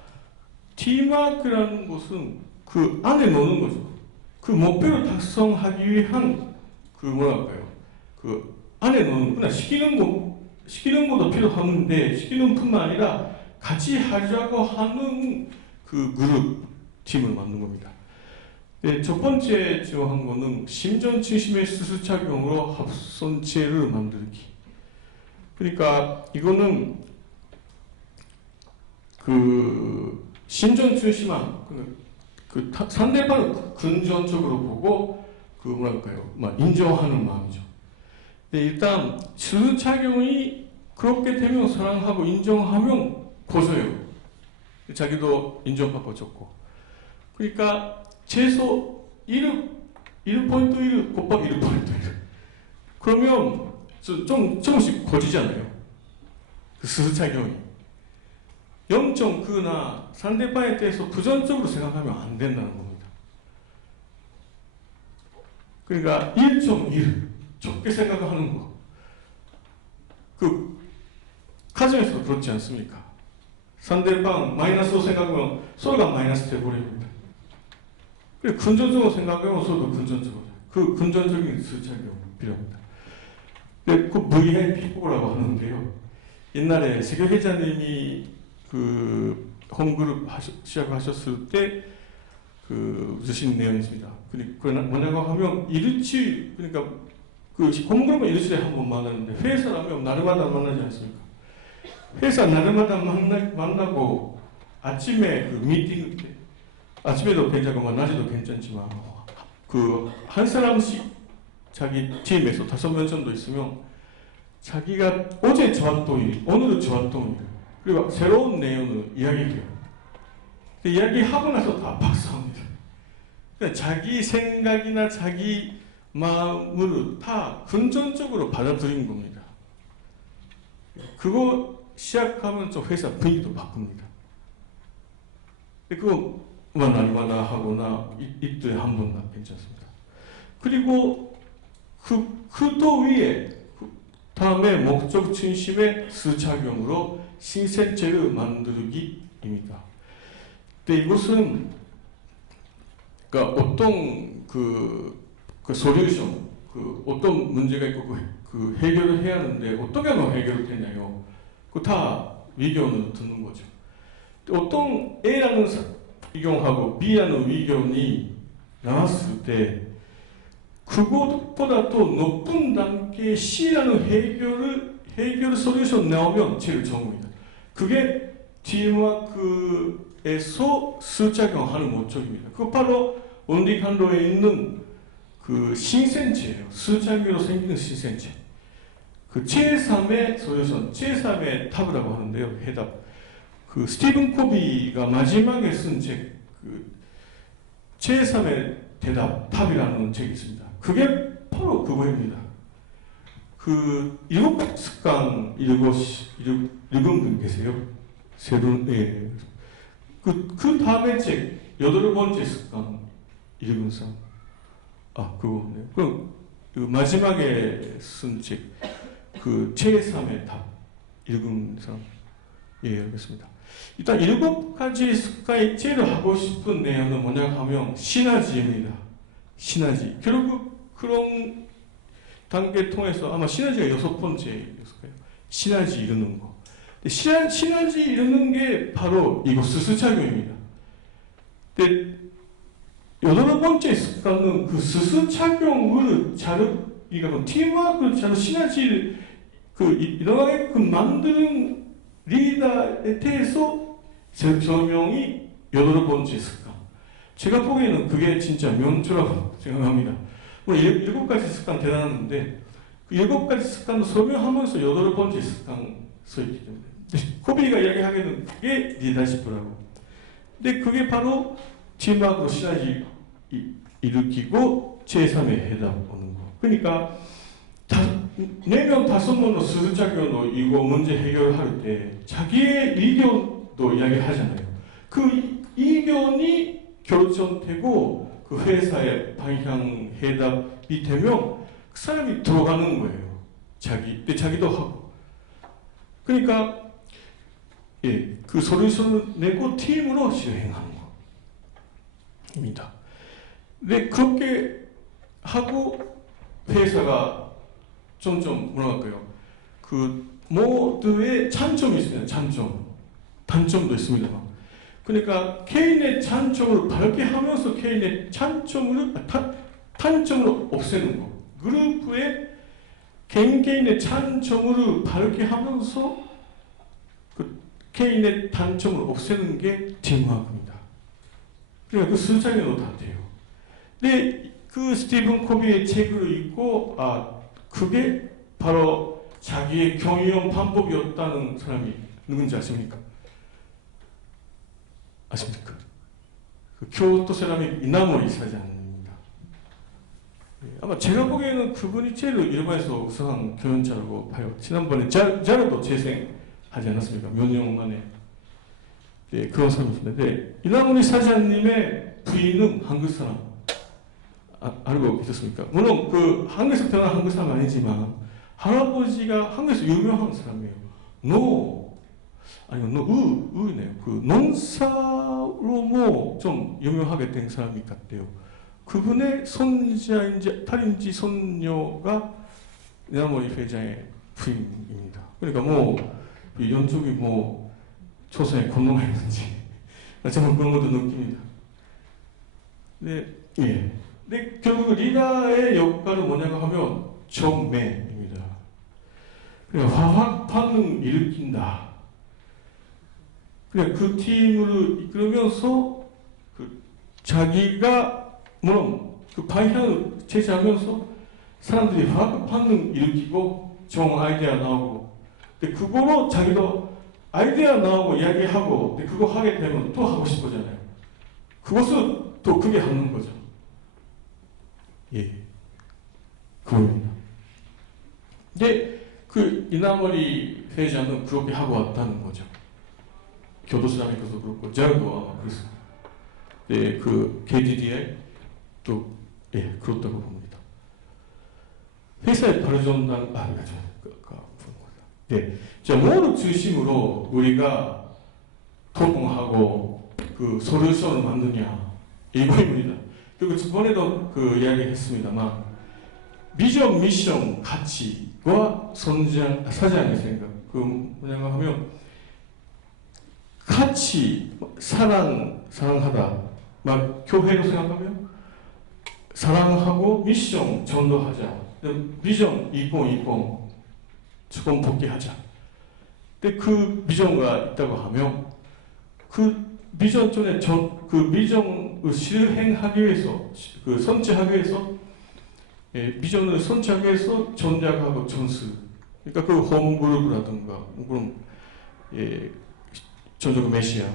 팀워크라는 것은 그 안에 넣는 거죠. 그 목표를 달성하기 위한 그 뭐랄까요? 그 안에 넣는 그냥 시키는 것도 필요한데 시키는 뿐만 아니라 같이 하자고 하는 그 그룹 팀을 만든 겁니다. 네, 첫 번째 지원한 거는 심전 중심의 수수작용으로 합선체를 만들기. 그러니까 이거는 그 심전 중심한 그 상대방을 긍정적으로 보고 그 뭐랄까요, 인정하는 마음이죠. 네, 일단 수수작용이 그렇게 되면 사랑하고 인정하면 고소해요. 자기도 인정받고 좋고. 그러니까 최소 1포인트 1 곱하기 1포인트 1. 그러면 조금씩 고지잖아요. 그 수수작용이. 0.9나 상대방에 대해서 부정적으로 생각하면 안 된다는 겁니다. 그러니까 1.1 좋게 생각하는 거. 그 가정에서도 그렇지 않습니까? 상대방 마이너스로 생각하면 서로가 마이너스 돼버립니다. 그리고 긍정적으로 생각하면 서로도 긍정적으로. 그 긍정적인 수수작용이 필요합니다. 그 VIP라고 하는데요. 옛날에 세계 회장님이 그 홈그룹 시작하셨을 때 그 주신 내용이 있습니다. 그 뭐냐고 하면 일주일, 그러니까 그 홈그룹은 일주일에 한 번 만나는데 회사라면 날마다 만나지 않습니까? 회사 날마다 만나고 아침에 그 미팅 때 아침에도 괜찮고 낮에도 괜찮지만 그 한 사람씩 자기 팀에서 5명 정도 있으면 자기가 어제 좋았던 일, 오늘은 좋았던 일, 그리고 새로운 내용을 이야기해요. 이야기하고 나서 다 박수합니다. 그러니까 자기 생각이나 자기 마음을 다 긍정적으로 받아들인 겁니다. 그거 시작하면 좀 회사 분위기도 바꿉니다. 그거 날마다 하거나 이틀에 한 번나 괜찮습니다. 그리고 또 위에 다음에 목적 중심의 수작용으로 신생체를 만들기입니다. 근데 이것은 그러니까 어떤 그 솔루션, 어떤 문제가 있고 그 해결을 해야 하는데 어떻게 하면 해결되냐요? 그 다 위견을 듣는 거죠. 어떤 A라는 위견하고 B라는 위견이 나왔을 때 그것보다 또 높은 단계의 C라는 해결 솔루션 나오면 제일 좋습니다. 그게 팀워크에서 수작용하는 목적입니다. 그 바로 원리간로에 있는 그 신생체예요. 수작용으로 생기는 신생체. 그 제3의 솔루션, 제3의 답이라고 하는데요. 해답. 그 스티븐 코비가 마지막에 쓴 책, 그 제3의 대답, 답이라는 책이 있습니다. 그게 바로 그거입니다. 그 7습관 읽은 분 계세요? 예. 그 다음에 책, 8번째 습관 읽은 사람. 그거네요. 그럼 그 마지막에 쓴 책, 그 제3의 답 읽은 사람. 예, 알겠습니다. 일단 7가지 습관이 제일 하고 싶은 내용은 뭐냐 하면 시너지입니다. 시너지. 결국 그런 단계 통해서 아마 시너지가 6번째였을 거예요. 시너지 이루는 거. 시너지 이루는 게 바로 이거 스스작용입니다. 근데 8번째 습관은 그 스스작용을 그러니까 팀워크를 잘 시너지를 일어나게끔 만드는 리더에 대해서 설명이 8번째 습관. 제가 보기에는 그게 진짜 명초라고 생각합니다. 뭐 7가지 습관 대단한데 그 7가지 습관을 설명하면서 8번째 습관 써있기 때문에 코비가 이야기하기에는 그게 리더십이라고. 근데 그게 바로 팀워크로 시너지 일으키고 제3의 해답 오는 거. 그러니까 4명, 5명으로 수작용으로 이거 문제 해결할 때 자기의 의견도 이야기하잖아요. 그 의견이 결정되고 그 회사의 방향 해답이 되면 그 사람이 들어가는 거예요. 자기도 하고. 그러니까 예, 그 솔루션을 내고 팀으로 실행하는 겁니다. 근데 그렇게 하고 회사가 점점 뭐랄까요? 그 모두의 장점이 있습니다. 장점, 단점도 있습니다만. 그러니까 개인의 장점을 밝게 하면서 개인의 단점을 없애는 거. 그룹의 개인의 장점을 밝게 하면서 그 개인의 단점을 없애는 게 팀워크입니다. 그러니까 그 수작용으로 다 돼요. 근데 그 스티븐 코비의 책을 읽고 그게 바로 자기의 경이형 반복이었다는 사람이 누군지 아십니까? 아십니까? 그 교토 사람이 이나모리 사장입니다. 아마 제가 보기에는 그분이 제일 일본에서 우수한 교연자라고 봐요. 지난번에 자료도 재생하지 않았습니까? 몇 년 만에. 네, 그런 사람이었는데 네, 이나모리 사장님의 부인은 한국 사람 알고 계셨습니까? 물론 그 한국에서 태어난 한국 사람 아니지만 할아버지가 한국에서 유명한 사람이에요. 의네요. 그 농사로 뭐 좀 유명하게 된 사람이 같대요. 그분의 손자인지 딸인지 손녀가 이나모리 회장의 부인입니다. 그러니까 뭐 연족이 뭐 조선에 건너갔는지 정말 그런 것도 느낍니다. 네, 예. 근데 결국 리더의 역할은 뭐냐고 하면 정매입니다. 그러니까 화학 반응 일으킨다. 그냥 그 팀을 이끌면서 자기가 물론 그 방향을 제시하면서 사람들이 화학 반응 일으키고 좋은 아이디어 나오고, 근데 그거로 자기도 아이디어 나오고 이야기하고, 근데 그거 하게 되면 또 하고 싶어잖아요. 그것을 또 크게 하는 거죠. 예, 그겁니다. 근데 그 이나머리 회장은 그렇게 하고 왔다는 거죠. 교도소장님께서 그렇고, 제가도 아마 그랬습니다. 네, 그 KDDI 또 예, 그렇다고 봅니다. 회사의 발전단 네, 자, 뭐를 중심으로 우리가 토봉하고 그 솔루션을 만드냐 이거입니다. 그리고 저번에도 그 이야기했습니다만 비전, 미션, 가치와 사장의 생각 그 뭐냐고 하면 가치, 사랑하다 막 교회로 생각하면 사랑하고 미션 전도하자. 비전 2020 조금 복귀하자. 근데 그 비전가 있다고 하면 그 비전 전에 그 비전을 실행하기 위해서 그 성취하기 위해서 비전을 성취하기 위해서 전략하고 전술. 그러니까 그 홈그룹이라든가 그럼 전적 메시아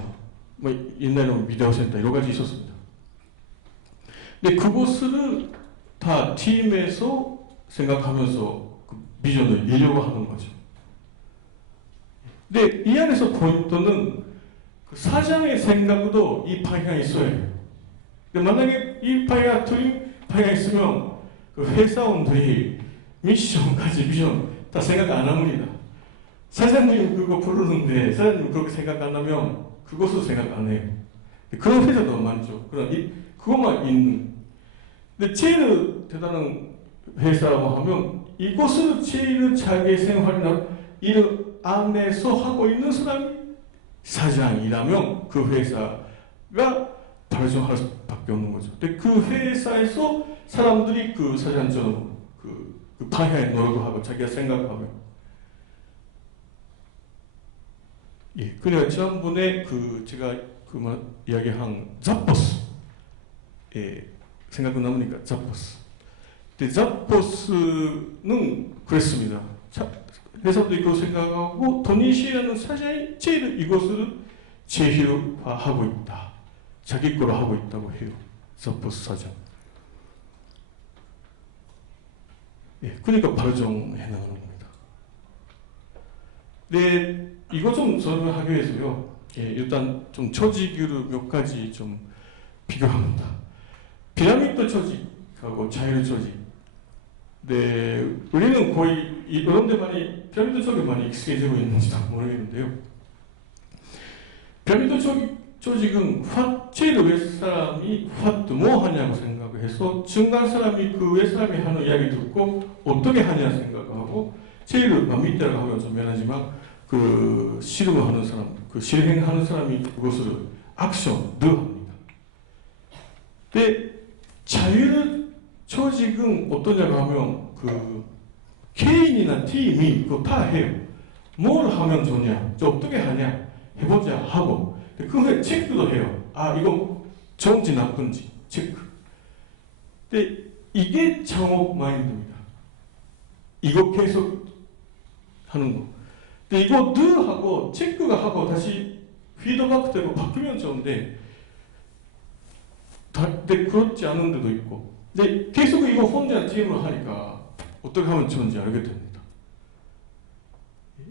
뭐 옛날에는 미디어 센터 여러 가지 있었습니다. 근데 그것을 다 팀에서 생각하면서 그 비전을 이루려고 하는 거죠. 근데 이 안에서 포인트는 그 사장의 생각도 이 방향이 있어야 해요. 근데 만약에 이 방향, 틀린 방향이 있으면 그 회사원들이 미션까지 비전 다 생각 안 합니다. 사장님 그거 부르는데 사장님 그렇게 생각 안 하면 그것도 생각 안 해요. 그런 회사도 많죠. 그것만 있는. 근데 제일 대단한 회사라고 하면 이것을 제일 자기 생활이나 일 안에서 하고 있는 사람이 사장이라면 그 회사가 발전할 수밖에 없는 거죠. 근데 그 회사에서 사람들이 그 사장처럼 그 방향에 노력하고 자기가 생각하면 예, 그러니까 지난번에 그 제가 이야기한 잡보스 생각이 나니까 잡보스. 근데 잡보스는 그랬습니다. 회사도 이거 생각하고 도니시아는 사장이 제일 이것을 제휴화하고 있다. 자기 거로 하고 있다고 해요. 잡보스 사장. 예, 그러니까 발전해 나가는 겁니다. 네, 이거 좀 설명하기 위해서요. 예, 일단 좀 조직을 몇 가지 좀 비교합니다. 피라미드 조직하고 자율 조직. 네, 우리는 거의 이런 데 많이 피라미드 조직에 많이 익숙해지고 있는지도 모르겠는데요. 피라미드 조직은 제일 윗 사람이 뭐 하냐고 생각을 해서 중간 사람이 그 윗 사람이 하는 이야기 듣고 어떻게 하냐 생각하고 제일 밑에라고 하면 좀 미안하지만 그 실험하는 사람, 그 실행하는 사람이 그것을 액션을 합니다. 근데 자율 조직은 어떠냐고 하면 그 개인이나 팀이 그거 다 해요. 뭘 하면 좋냐, 어떻게 하냐 해보자 하고 그 후에 체크도 해요. 아 이거 좋은지 나쁜지 체크. 근데 이게 창업 마인드입니다. 이거 계속 하는 거. 근데 이거 늘 하고 체크가 하고 다시 피드백 되고 바뀌면 좋은데 근데 그렇지 않은 데도 있고 근데 계속 이거 혼자 팀으로 하니까 어떻게 하면 좋은지 알게 됩니다.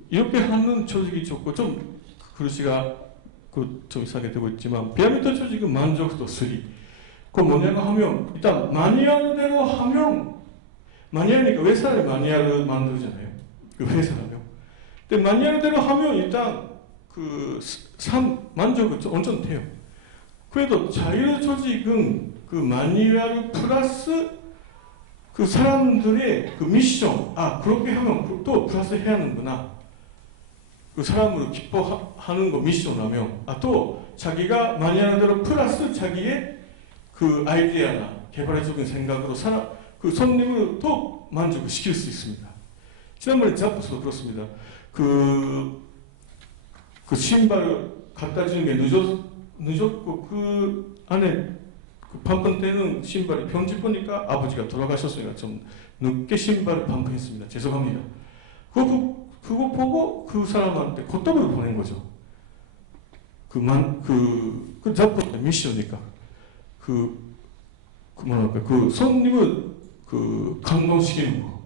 이렇게 하는 조직이 좋고 좀 글씨가 좀 이상하게 되고 있지만 피라미드 조직은 만족도 3. 그 뭐냐고 하면 일단 마니아대로 하면 마니아니까 회사를 마니아를 만들잖아요. 그 회사라면. 근데 마니아대로 하면 일단 그 만족은 엄청 돼요. 그래도 자율 조직은 그 마니아를 플러스 그 사람들의 그 미션 그렇게 하면 또 플러스 해야 하는구나. 그 사람을 기뻐하는 거 미션하면 또 자기가 마니아는 대로 플러스 자기의 그 아이디어나 개발적인 생각으로 그 손님을 또 만족을 시킬 수 있습니다. 지난번에 잡보스도 그렇습니다. 그 신발을 갖다 주는 게 늦었고 그 안에 그 반품 때는 신발이 편지 보니까 아버지가 돌아가셨으니까 좀 늦게 신발을 반품했습니다. 죄송합니다. 그거 보고 그 사람한테 꽃다발을 보낸 거죠. 그 잡고 미션이니까 뭐랄까 그 손님을 감동시키는 거.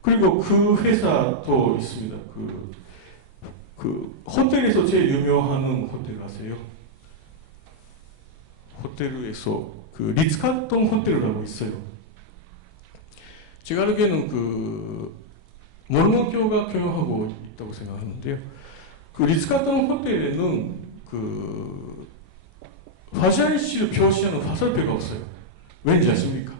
그리고 그 회사도 있습니다. 호텔에서 제일 유명한 호텔 아세요? 호텔에서 리츠카르톤 호텔이라고 있어요. 제가 알기에는 모르몬교가 경영하고 있다고 생각하는데요. 리츠카르톤 호텔에는 화살씨를 표시하는 화살표가 없어요. 왠지 아십니까?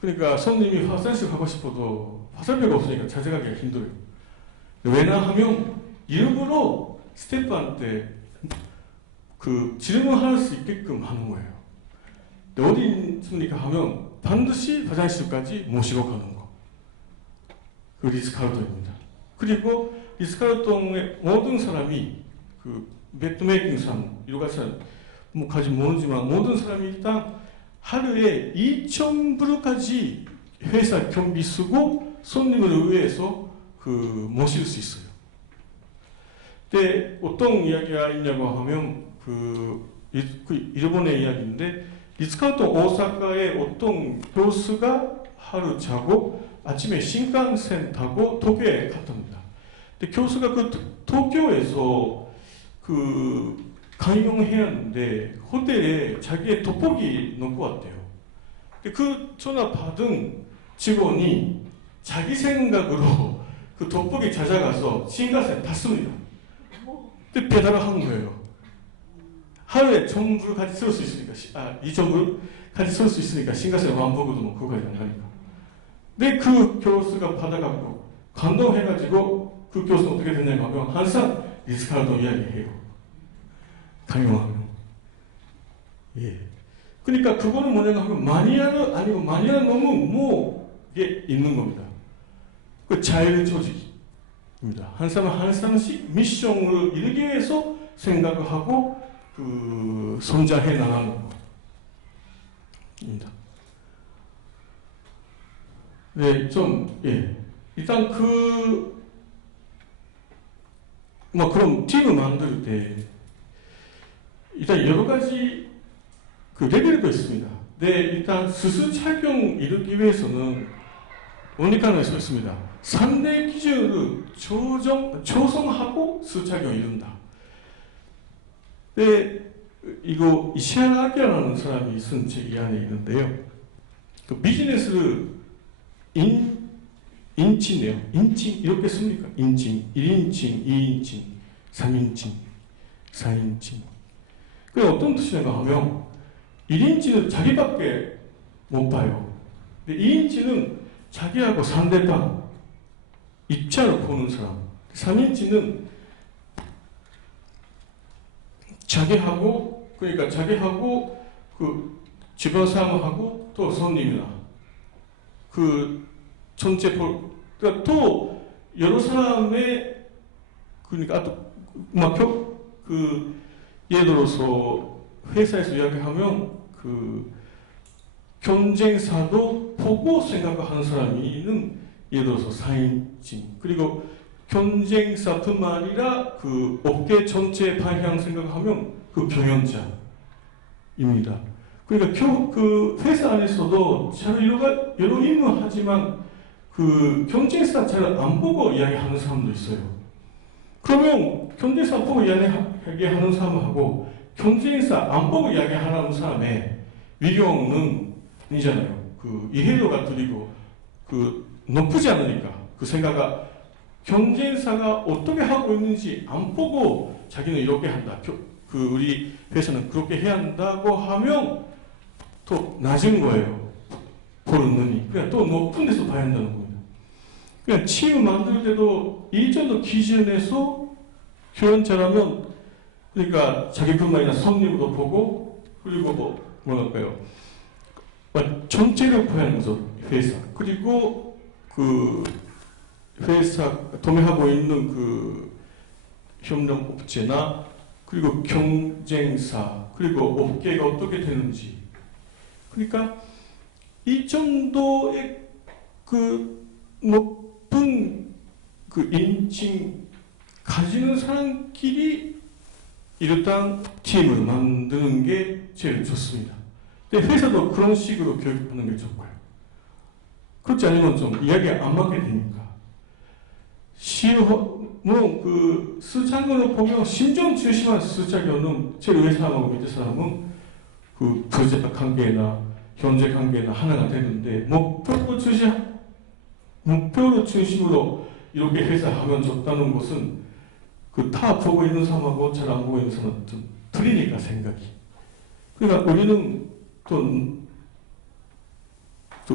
그러니까 손님이 화장실 가고 싶어도 화살표가 없으니까 찾아가기가 힘들어요. 왜냐하면 일부러 스태프한테 질문할 수 있게끔 하는 거예요. 어디 있습니까 하면 반드시 화장실까지 모시고 가는 거. 그 리츠카르톤입니다. 그리고 리츠카르톤의 모든 사람이 매트메이킹 사람, 여러가지 사람까지 모르지만 모든 사람이 일단 하루에 2,000불까지 회사 경비 쓰고 손님을 위해서 모실 수 있어요. 근데 어떤 이야기가 있냐고 하면 일본의 이야기인데 리츠카르톤 오사카의 어떤 교수가 하루 자고 아침에 신칸센 타고 도쿄에 갔답니다. 근데 교수가 도쿄에서 강용해야 하는데 호텔에 자기의 돋보기 놓고 왔대요. 근데 그 전화 받은 직원이 자기 생각으로 돋보기 찾아가서 신칸센 탔습니다. 근데 배달을 한 거예요. 하루에 1,000불 같이 쓸 수 있으니까 2,000불 같이 쓸 수 있으니까 신칸센 왕복으로 그거까지 안 가니까. 근데 그 교수가 받아갖고 감동해가지고 그 교수는 어떻게 됐냐고 하면 항상 리츠카르톤 이야기해요. 강요하면. 예. 그러니까 그거는 뭐냐고 하면 마니아는 아니고 마니아는 너무 이게 있는 겁니다. 자율 조직입니다. 한 사람 한 사람씩 미션을 이루기 위해서 생각을 하고 성장해 나가는 겁니다. 네, 일단 그럼 팀을 만들 때 일단 여러 가지 레벨도 있습니다. 네, 일단 수수 착용 이루기 위해서는 원리관에 써 있습니다. 3대 기준을 조성하고 수수 착용 이룬다. 네, 이거 이시안 아키라라는 사람이 쓴 책 이 안에 있는데요. 비즈니스를 인칭이에요. 인칭 이렇게 씁니까? 인칭, 1인칭, 2인칭, 3인칭, 4인칭. 그게 어떤 뜻이냐고 하면 1인칭은 자기밖에 못 봐요. 근데 2인칭은 자기하고 상대방 입장을 보는 사람. 3인칭은 자기하고 주변 사람하고 또 손님이나 전체 그러니까 또 여러 사람의 예를 들어서 회사에서 이야기하면 경쟁사도 보고 생각하는 사람이 있는 예를 들어서 4인칭 그리고 경쟁사뿐만 아니라 업계 전체 방향 생각하면 경영자입니다. 그러니까 회사 안에서도 잘 여러 임무 하지만 경쟁사 잘 안 보고 이야기하는 사람도 있어요. 그러면 경쟁사 보고 이야기하는 사람하고 경쟁사 안 보고 이야기하는 사람의 위경은 아니잖아요. 이해도가 틀리고 높지 않으니까 생각가 경쟁사가 어떻게 하고 있는지 안 보고 자기는 이렇게 한다. 우리 회사는 그렇게 해야 한다고 하면 또 낮은 거예요. 보는 눈이. 그냥 또 높은 데서 봐야 한다는 겁니다. 그냥 팀을 만들 때도 일정도 기준에서 표현 잘하면 그러니까 자기뿐만 아니라 손님도 보고 그리고 뭐랄까요. 전체를 보는 거죠. 회사. 그리고 회사 도매하고 있는 협력업체나 그리고 경쟁사 그리고 업계가 어떻게 되는지 그러니까 이 정도의 높은 그 인칭 가지는 사람끼리 일단 팀을 만드는 게 제일 좋습니다. 근데 회사도 그런 식으로 교육하는 게 좋고요. 그렇지 않으면 좀 이야기가 안 맞게 되니까. 그 수작원을 보면 심정 중심한 수작원은 제일 위에 사람하고 밑에 사람은 그 프로젝트 관계나 현재 관계나 하나가 되는데 목표를 중심으로 이렇게 회사 하면 좋다는 것은 그 다 보고 있는 사람하고 잘 안 보고 있는 사람은 좀 틀리니까 생각이. 그러니까 우리는 또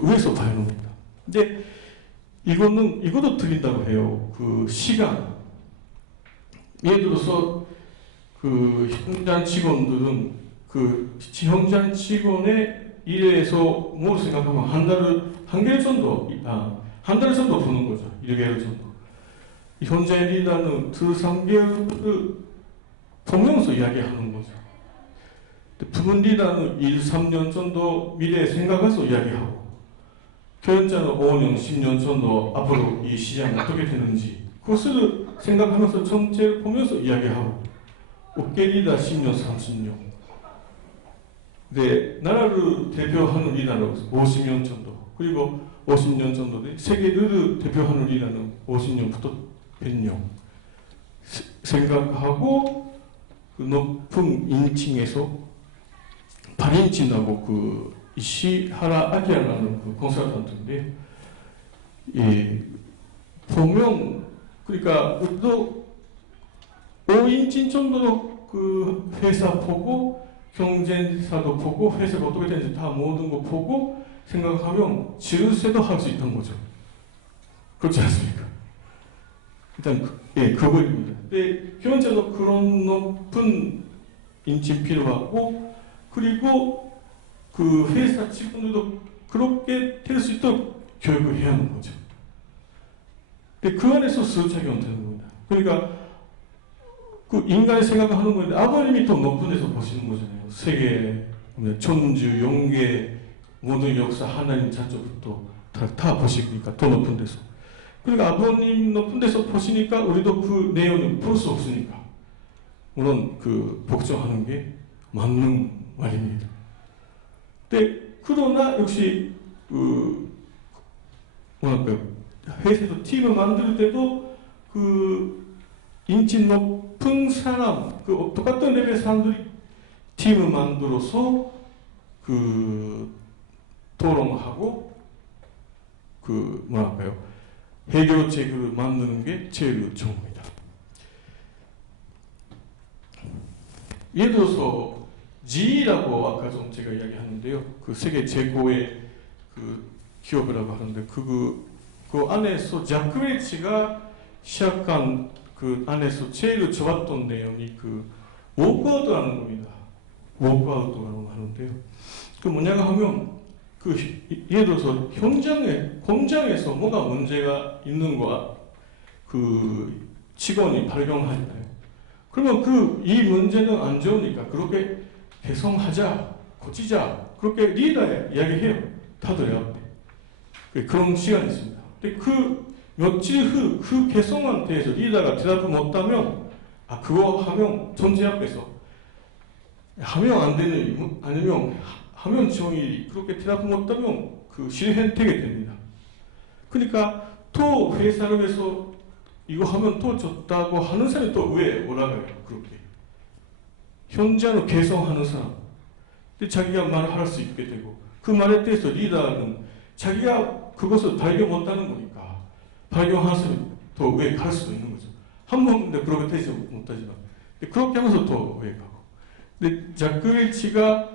위에서 봐야 합니다. 근데 이것도 틀린다고 해요. 그 시간. 예를 들어서 그 현장 직원들은 그 현장 직원의 일에서 뭘 생각하면 한 개월 정도 보는 거죠. 1개월 정도. 현장 리더는 2-3개월을 보면서 이야기하는 거죠. 부분 리더는 1-3년 정도 미래에 생각해서 이야기하고, 교육자는 5년, 10년 정도 앞으로 이 시장이 어떻게 되는지 그것을 생각하면서 전체를 보면서 이야기하고, 업계 리더 10년, 30년. 네, 나라를 대표하는 리더는 50년 정도, 그리고 50년 정도, 세계를 대표하는 리더는 50년부터 100년 생각하고 그 높은 인칭에서 8인칭하고 그 이시하라 아키라라는 그 컨설턴트인데, 예, 보면 그러니까 또 5인칭 정도 그 회사 보고 경쟁사도 보고 회사가 어떻게 되는지 다 모든 거 보고 생각하면 지르세도 할 수 있다는 거죠. 그렇지 않습니까? 일단 그거입니다. 근데 현재도 그런 높은 인칭 필요하고, 그리고 그 회사 직원들도 그렇게 될 수 있도록 교육을 해야 하는 거죠. 근데 그 안에서 스쳐가면 되는 겁니다. 그러니까 그 인간이 생각하는 건데 아버님이 더 높은 데서 보시는 거잖아요. 세계, 천주, 영계, 모든 역사, 하나님 자체부터 다 보시니까 더 높은 데서. 그러니까 아버님 높은 데서 보시니까 우리도 그 내용을 풀 수 없으니까 물론 그 복종하는 게 맞는 말입니다. 근데 그러나 역시 회사에서 팀을 만들 때도 그 인진 높은 사람, 그 똑같은 레벨의 사람들이 팀을 만들어서 그 토론하고 해결책을 만드는 게 제일 좋습니다. 예를 들어서 GE라고 아까 좀 제가 이야기하는데요. 그 세계 최고의 그 기업이라고 하는데 그 안에서 자크 웰치가 시작한 그 안에서 제일 좋았던 내용이 그 워크아웃이라는 겁니다. 워크아웃이라고 하는데요. 그 뭐냐고 하면 그 예를 들어서 공장에서 뭐가 문제가 있는 거야 그 직원이 발견하잖아요. 그러면 이 문제는 안 좋으니까 그렇게 개선하자, 고치자, 그렇게 리더에 이야기해요. 다들 그런 시간이 있습니다. 근데 그 며칠 후 그 개선에 대해서 리더가 대답을 못하면 그거 하면 전체 앞에서 하면 안 되는 아니면 하면 지원이 그렇게 대답을 못하면 그 실현되게 됩니다. 그러니까 또 회사를 위해서 이거 하면 또 좋다고 하는 사람이 또 왜 올라가요? 그렇게 현장을 개성하는 사람, 근데 자기가 말을 할 수 있게 되고 그 말에 대해서 리더는 자기가 그것을 발견 못하는 거니까 발견할 수 더 왜 갈 수도 있는 거죠. 한 번인데 그렇게 되지 못하지만 그렇게 하면서 더 왜 가고. 근데 자크 웰치가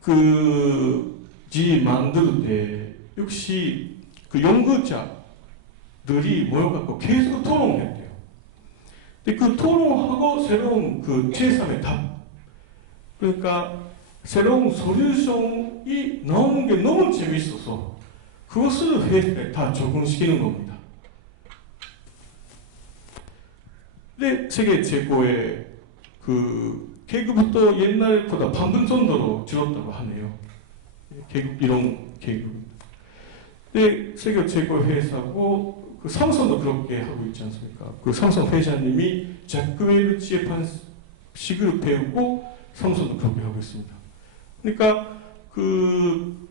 그 G 만들 때 역시 그 연구자들이 모여갖고 계속 토론했대요. 근데 그 토론하고 새로운 그 제3의 답, 그러니까 새로운 솔루션이 나오는 게 너무 재밌어서 그것을 회사에 다 적용시키는 겁니다. 근데 세계 최고의 그 계급부터 옛날보다 반분 정도로 줄었다고 하네요. 계급, 이런 계급. 근데 세계 최고 회사고 그 삼성도 그렇게 하고 있지 않습니까? 그 삼성 회장님이 자크 웰치의 방식을 배우고 삼성도 그렇게 하고 있습니다. 그러니까 그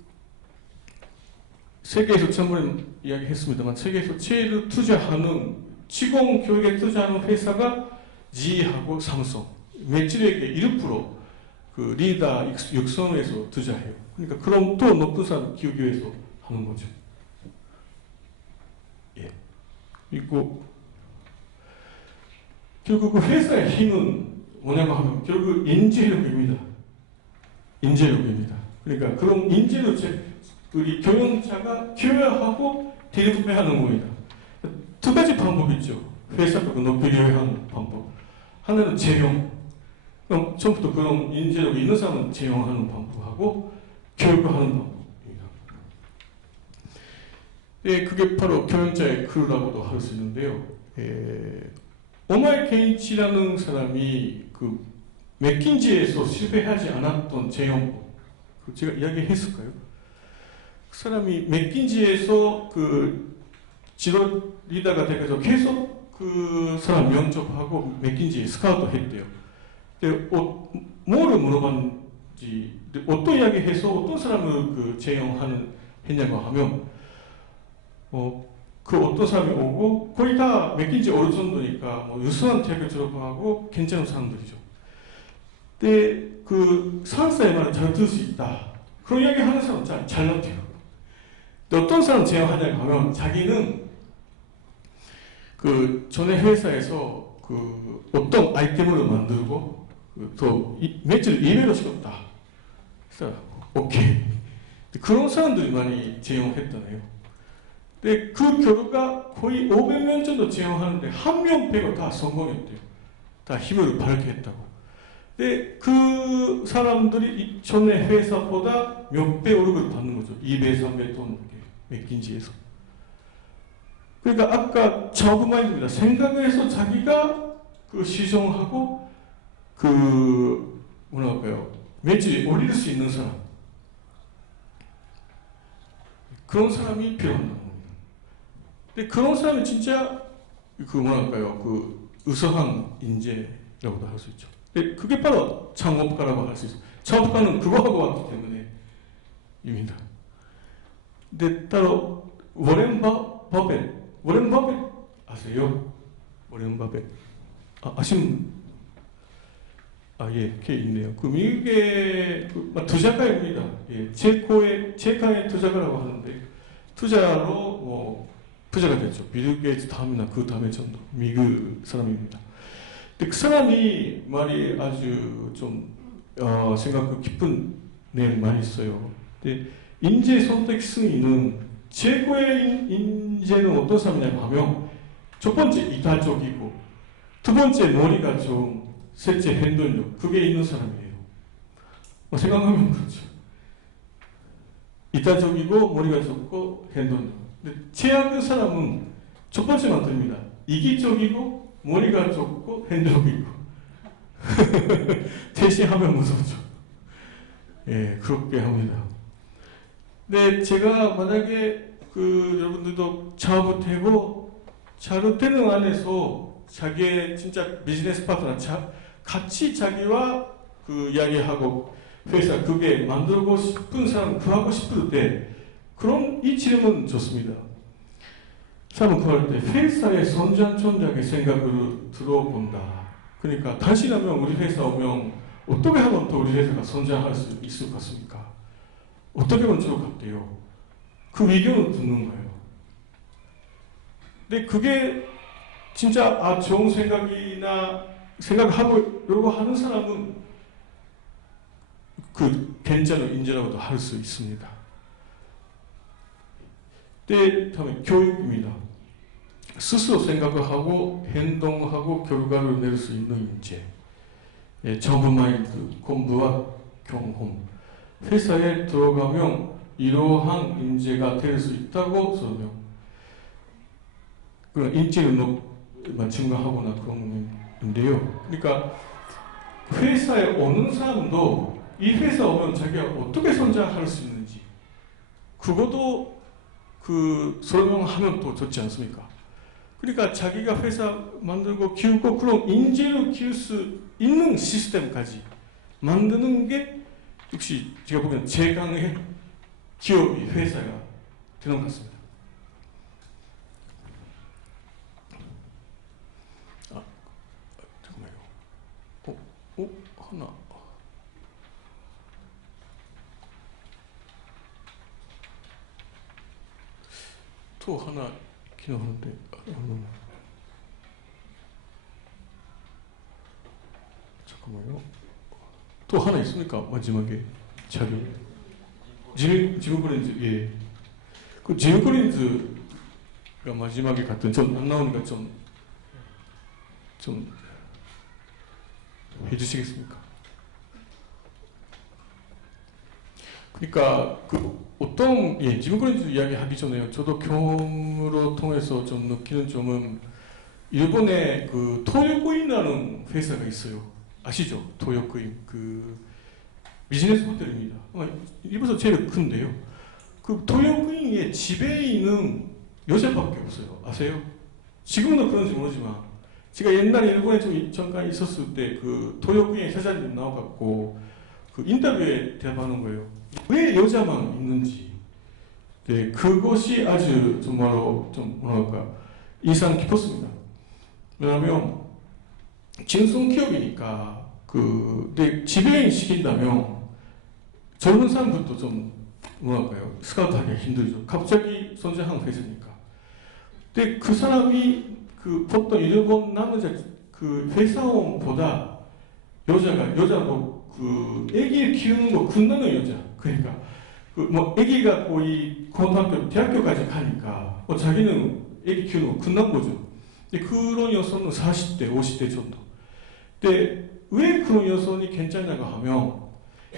세계에서 전번에 이야기했습니다만 세계에서 제일 투자하는 직원 교육에 투자하는 회사가 GE하고 삼성, 매출액의 1% 그 리더 육성에서 투자해요. 그러니까 그럼 또 높은 사람 키우기 위해서 하는 거죠. 예. 그리고 결국 그 회사의 힘은 뭐냐고 하면 결국 인재력입니다. 인재력입니다. 그러니까 그런 인재력 우리 경영자가 교육하고 대립하는 겁니다. 두 가지 방법이 있죠. 회사가 높이려 하는 방법. 하나는 채용. 그럼 처음부터 그런 인재력이 있는 사람은 채용하는 방법하고 교육을 하는 방법입니다. 예, 그게 바로 경영자의 크루라고도 할 수 있는데요. 오마이 케인치라는 사람이 그 맥킨지에서 실패하지 않았던 채용, 제가 이야기했을까요? 그 사람이 맥킨지에서 그 지도 리더가 돼서 계속 그 사람 면접하고 맥킨지 스카우트 했대요. 근데 뭐를 물어봤는지 어떤 이야기해서 어떤 사람을 그 했냐고 하면 그 어떤 사람이 오고 거의 다 맥킨지 어느 정도니까 뭐 유수한 대학을 졸업하고 괜찮은 사람들이죠. 근데 그 사업자의 말을 잘 들을 수 있다. 그런 이야기 하는 사람 잘났대요. 어떤 사람 제안하냐고 하면 자기는 그 전에 회사에서 그 어떤 아이템을 만들고 또 매출 2배로 시켰다. 그래서 오케이. 그런 사람들이 많이 채용했다네요. 근데 그 결과 거의 500명 정도 채용하는데 한 명 빼고 다 성공했대요. 다 힘을 발휘했다고. 근데 그 사람들이 전에 회사보다 몇 배 월급을 받는 거죠. 2배, 3배 돈 맥킨지에서. 그러니까 아까 작업 마인드입니다. 생각을 해서 자기가 그 시정하고 그 뭐랄까요 매출이 올릴 수 있는 사람, 그런 사람이 필요한 겁니다. 근데 그런 사람이 진짜 그 뭐랄까요 그 우수한 인재라고도 할 수 있죠. 근데 그게 바로 창업가라고 할 수 있어요. 창업가는 그거 하고 왔기 때문에입니다. 근데 따로 워렌 버벳 아세요? 워렌 버벳 아시는? 예, 걔 있네요. 그 미국의 투자가입니다. 예, 제카의 투자가라고 하는데 투자로 뭐 부자가 됐죠. 빌 게이츠 다음이나 그 다음에 정도 미국 사람입니다. 근데 그 사람이 말이 아주 좀 생각 깊은 내용이 많이 있어요. 근데 인재 선택 승인은 최고의 인재는 어떤 사람이냐고 하면 첫 번째 이타적이고 두 번째 머리가 좀 셋째 행동력 그게 있는 사람이에요. 생각하면 그렇죠. 이타적이고 머리가 좋고 행동력. 근데 최악의 사람은 첫 번째만 듭니다. 이기적이고 머리가 좋고 행동이고 대시하면 무섭죠. 예, 그렇게 합니다. 근데 제가 만약에 그 여러분들도 자부되고 자부되는 안에서 자기의 진짜 비즈니스 파트너 같이 자기와 그 이야기하고 회사 그게 만들고 싶은 사람 구하고 싶을 때 그런 이 질문 좋습니다. 사람은 구할 때 회사의 선장촌장의 생각을 들어본다. 그러니까 당신이라면 우리 회사 오면 어떻게 하면 또 우리 회사가 성장할 수 있을 것 같습니까? 어떻게 하면 좋을 것 같아요? 그 의견을 듣는 거예요. 근데 그게 진짜 좋은 생각하려고 하는 사람은 그 괜찮은 인재라고도 할 수 있습니다. 다음에 교육입니다. 스스로 생각을 하고 행동하고 결과를 낼 수 있는 인재. 정보 마인드, 공부와 경험. 회사에 들어가면 이러한 인재가 될 수 있다고 설명. 그런 인지능력만 증가하거나 그런 건데요. 그러니까 회사에 오는 사람도 이 회사 오면 자기가 어떻게 성장할 수 있는지 그것도 그 설명하면 또 좋지 않습니까? 그러니까 자기가 회사 만들고 키우고 그런 인재를 키울 수 있는 시스템까지 만드는 게 역시 제가 보기엔 제강의 기업이 회사가 되는 것 같습니다. 잠깐만요. 하나. 또 하나 기능하는데. 잠깐만요. 또 하나 있습니까? 마지막에 자료. 지문 코린즈. 예. 그 지문 코린즈가 마지막에 갔던 좀 안 나오니까 좀 해주시겠습니까? 그러니까 그 어떤 지문 코린즈 이야기 하기 전에요. 저도 경험으로 통해서 좀 느끼는 점은 일본에 그 토요코인이라는 회사가 있어요. 아시죠? 토요코인 그 비즈니스 호텔입니다. 일본에서 제일 큰데요. 그 토요코인의 지배인은 여자밖에 없어요. 아세요? 지금은 그런지 모르지만 제가 옛날에 일본에 좀 잠깐 있었을 때 그 토요코인 사장님 나와갖고 그 인터뷰에 대답하는 거예요. 왜 여자만 있는지. 네, 그것이 아주 정말로 좀 뭐랄까 인상 깊었습니다. 왜냐하면 중소기업이니까 지배인 시킨다면 젊은 사람들도 좀 뭐랄까요 스카우트하기가 힘들죠. 갑자기 선정한 회사니까. 근데 그 사람이 그 보통 일본 남자 그 회사원보다 여자도 그 아기를 키우는 거 끝나는 여자. 그러니까 그 뭐 아기가 거의 고등학교, 대학교까지 가니까 자기는 아기 키우는 거 끝난 거죠. 근데 그런 여성은 40대, 50대 정도. 근데 왜 그런 여성이 괜찮냐고 하면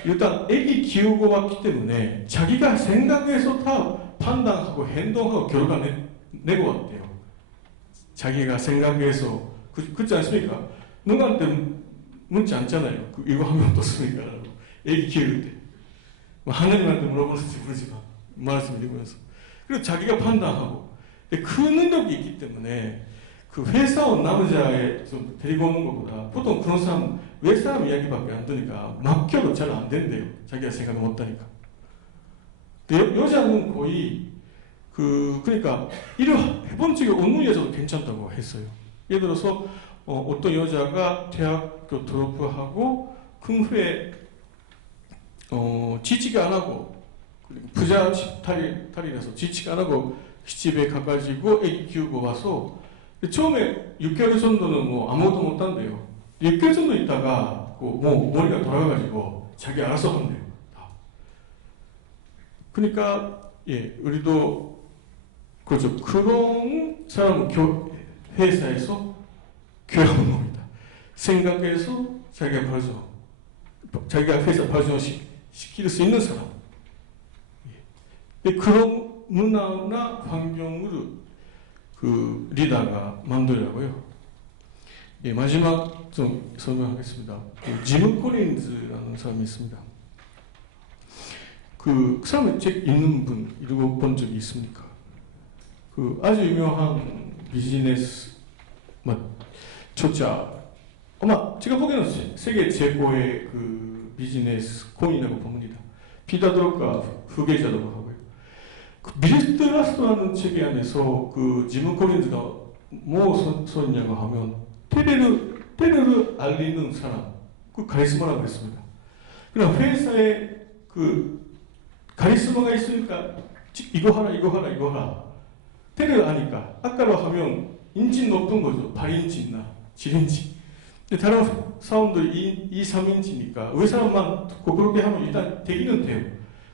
일단 아기 키우고 왔기 때문에 자기가 생각해서 다 판단하고 행동하고 결과 내고 왔대요. 자기가 생각해서 그렇지 않습니까? 누구한테 묻지 않잖아요. 이거 하면 어떻습니까? 아기 키울 때. 하나님한테 물어보는지 모르지만 말씀드리면서 그리고 자기가 판단하고 그 능력이 있기 때문에 그 회사원 남자에 좀 데리고 오는 것보다 보통 그런 사람 외사람 이야기밖에 안 드니까 맡겨도 잘 안 된대요. 자기가 생각을 못하니까. 여자는 거의 그러니까 일을 해본 적이 없는 여자도 괜찮다고 했어요. 예를 들어서 어떤 여자가 대학교 졸업하고 그 후에 지치가 안 하고 부자 딸이라서 지치가 안 하고 집에 가가지고 애기 키우고 와서 처음에 6개월 정도는 뭐 아무것도 못한대요. 6개월 정도 있다가 뭐 머리가 돌아가가지고 자기 알아서 한대요. 그러니까 우리도 그렇죠. 그런 사람은 회사에서 교양을 봅니다. 생각해서 자기가 회사 발전시킬 수 있는 사람. 그런 문화나 환경을 그 리더가 만들려고요. 마지막 좀 설명하겠습니다. 지문 코린즈라는 사람이 있습니다. 그 사람의 책 읽는 분 읽어본 적이 있습니까? 아주 유명한 비즈니스 저자 아마 제가 보기에는 세계 최고의 그 비즈니스 코인이라고 봅니다. 피터 드럭가 후계자라고 하고요. 미르트라스라는 책에 안에서 그 지문 코린즈가 뭐 썼냐고 하면 테레를 알리는 사람, 그 카리스마라고 했습니다. 그럼 회사에 그 카리스마가 있으니까 이거 하라. 테레를 아니까 아까로 하면 인치 높은 거죠. 8인치나 7인치. 근데 다른 사람들이 2, 3인치니까 왜 사람만 듣고 그렇게 하면 일단 되기는 돼요.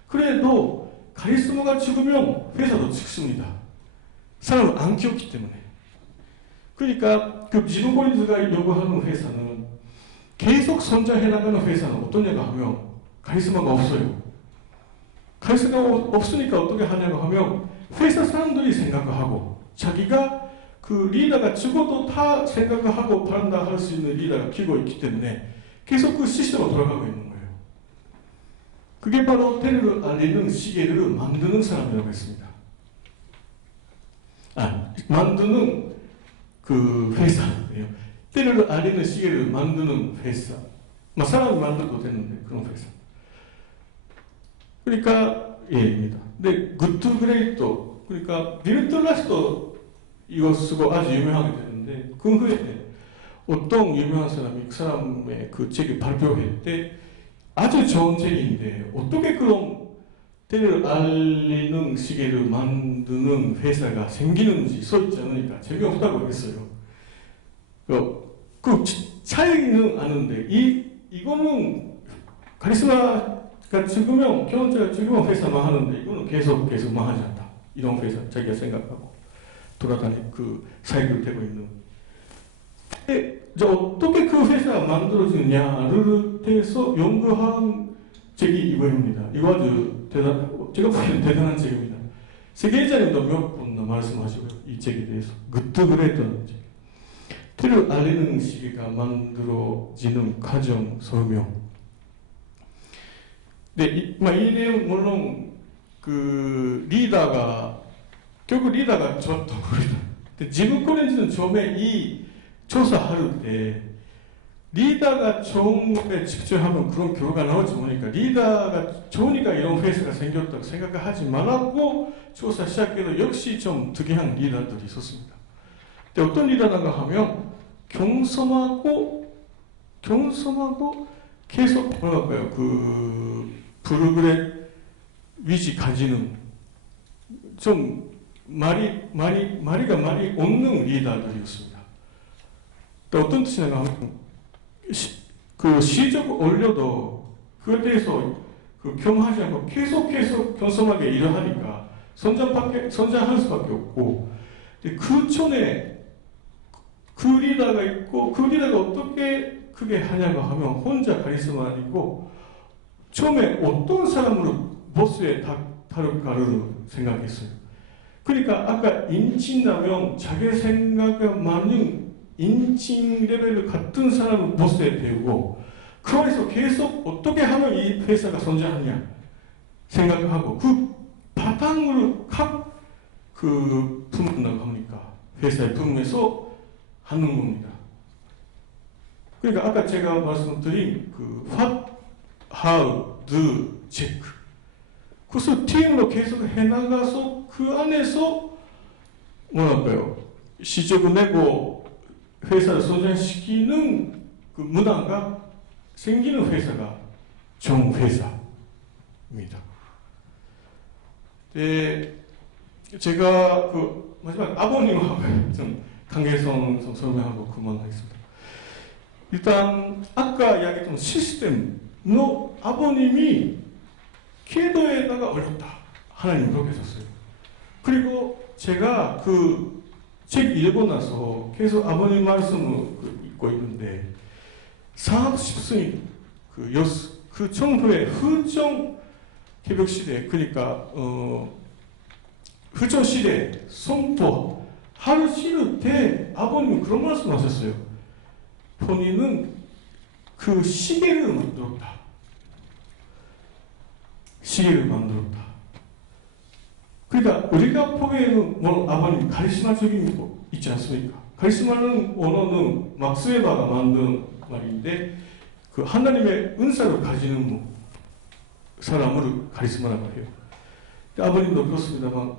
그래도 카리스마가 죽으면 회사도 죽습니다. 사람을 안 키웠기 때문에. 그러니까 그 지문 코린즈가 요구하는 회사는 계속 성장해 나가는 회사는 어떠냐고 하면 카리스마가 없어요. 카리스마가 없으니까 어떻게 하냐고 하면 회사 사람들이 생각하고 자기가 그 리더가 죽어도 다 생각하고 바란다 할 수 있는 리더가 키우고 있기 때문에 계속 그 시스템으로 돌아가고 있는 거예요. 그게 바로 테레를 알리는 시계를 만드는 사람이라고 했습니다. 만드는 그 회사예요. 때를 알리는 시계를 만드는 회사. 사람이 만들어도 되는데 그런 회사. 그러니까 예입니다. 근데 굿드 그레이트, 그러니까 빌틀라스도 이거 쓰고 아주 유명하게 되는데 그 후에 어떤 유명한 사람이 그 사람의 그 책을 발표할 때 아주 좋은 책인데 어떻게 그런 때를 알리는 시계를 만드는 회사가 생기는지 써있지 않으니까 재미없다고 했어요. 그 차이는 아는데 이거는 카리스마가 죽으면 경험자가 죽으면 회사만 하는데 이거는 계속만 하지 않다. 이런 회사 자기가 생각하고 돌아다니는 그 사이클 되고 있는. 이제 어떻게 그 회사가 만들어지느냐를 대해서 연구한 책이 이거입니다. 이거 아주 제가 보기에는 대단한 책입니다. 세계이자님도 몇 번 말씀하시고요. 이 책에 대해서. 굿드 그레이트라는 책. 때를 알리는 시계가 만들어지는 과정 설명. 네, 이 내용 물론 그 결국 리더가 좋았던 겁니다. 지금 코렌즈는 처음에 이 조사할 때 리더가 좋은 데 집중하면 그런 결과가 나올지 모르니까 리더가 좋으니까 이런 회사가 생겼다고 생각하지 말라고 조사 시작해도 역시 좀 특이한 리더들이 있었습니다. 근데 어떤 리더인가 하면 겸손하고 계속 뭐랄까요, 그 프로그램 위지 가지는 좀 말이 없는 리더들이었습니다. 또 어떤 뜻이냐 하면 그 시적 올려도 그에 대해서 그 겸하지 않고 계속 겸손하게 일을 하니까 선전할 수밖에 없고, 그 전에 그 리더가 있고 그 리더가 어떻게 크게 하냐고 하면 혼자 카리스마 아니고 처음에 어떤 사람으로 보스에 다룰까를 생각했어요. 그러니까 아까 인칭라면 자기 생각에 맞는 인칭 레벨을 같은 사람을 보스에 배우고 그 안에서 계속 어떻게 하면 이 회사가 성장하냐 생각하고 그 바탕으로 각 그 품는다고 합니까? 회사의 품에서 하는 겁니다. 그러니까 아까 제가 말씀드린 그 what, how, do, check 그것을 팀으로 계속 해나가서 그 안에서 뭐랄까요, 시적을 내고 회사를 성장시키는 그 문화가 생기는 회사가 좋은 회사입니다. 제가 그 마지막 아버님하고 좀 관계성 설명하고 그만하겠습니다. 일단 아까 이야기했던 시스템の아버님이 기도에다가 어렵다 하나님으로 계셨어요. 그리고 제가 그 책 읽고 나서 계속 아버님 말씀을 읽고 있는데 사학십승이 그 정부의 후정 개벽 시대, 그러니까 후정 시대 선포 하루 시를 때 아버님은 그런 말씀하셨어요. 본인은 그 시계를 만들었다. 시계를 만들었다. 그러니까 우리가 보기에는 뭐 아버님 카리스마적인 거 있지 않습니까? 카리스마는 언어는 막스웨바가 만든 말인데 그 하나님의 은사를 가지는 사람을 카리스마라고 해요. 아버님도 그렇습니다만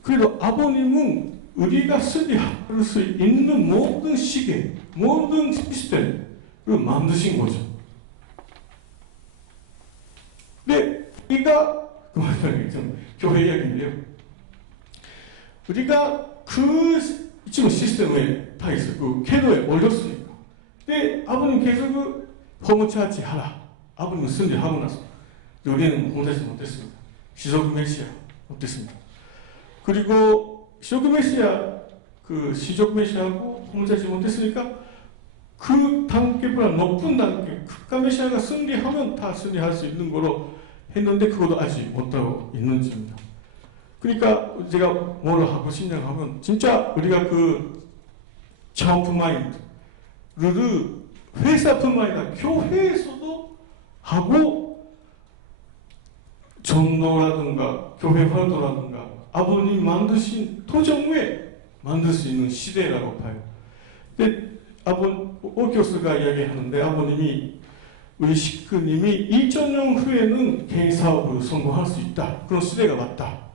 그래도 아버님은 우리가 할 수 있는 모든 시계, 모든 시스템을 만드신 거죠. 근데 우리가 그 마지막에 좀 교회 이야기인데요. 우리가 그 지금 시스템에 다 있어요. 그 궤도에 올렸으니까. 근데 아버님 계속 허무차치 하라. 아버님은 승리하고 나서 우리는 못하지 못했습니다. 시조그 메시아 못했습니다. 그리고 시조그 메시아하고 허무차치 못했으니까 그 단계보다 높은 단계, 극가 메시아가 승리하면 다 승리할 수 있는 거로 했는데 그것도 아직 못하고 있는 중입니다. 그러니까 제가 뭘 하고 싶냐 하면 진짜 우리가 그 차오프 마인드를 회사뿐만 아니라 교회에서도 하고 전도라든가 교회 활동라든가 아버님 만드신 도정 외 만들 수 있는 시대라고 봐요. 근데 오 교수가 이야기하는데 아버님이 우리 식구님이 1.0 후에는 개인 사업을 성공할 수 있다. 그런 시대가 왔다.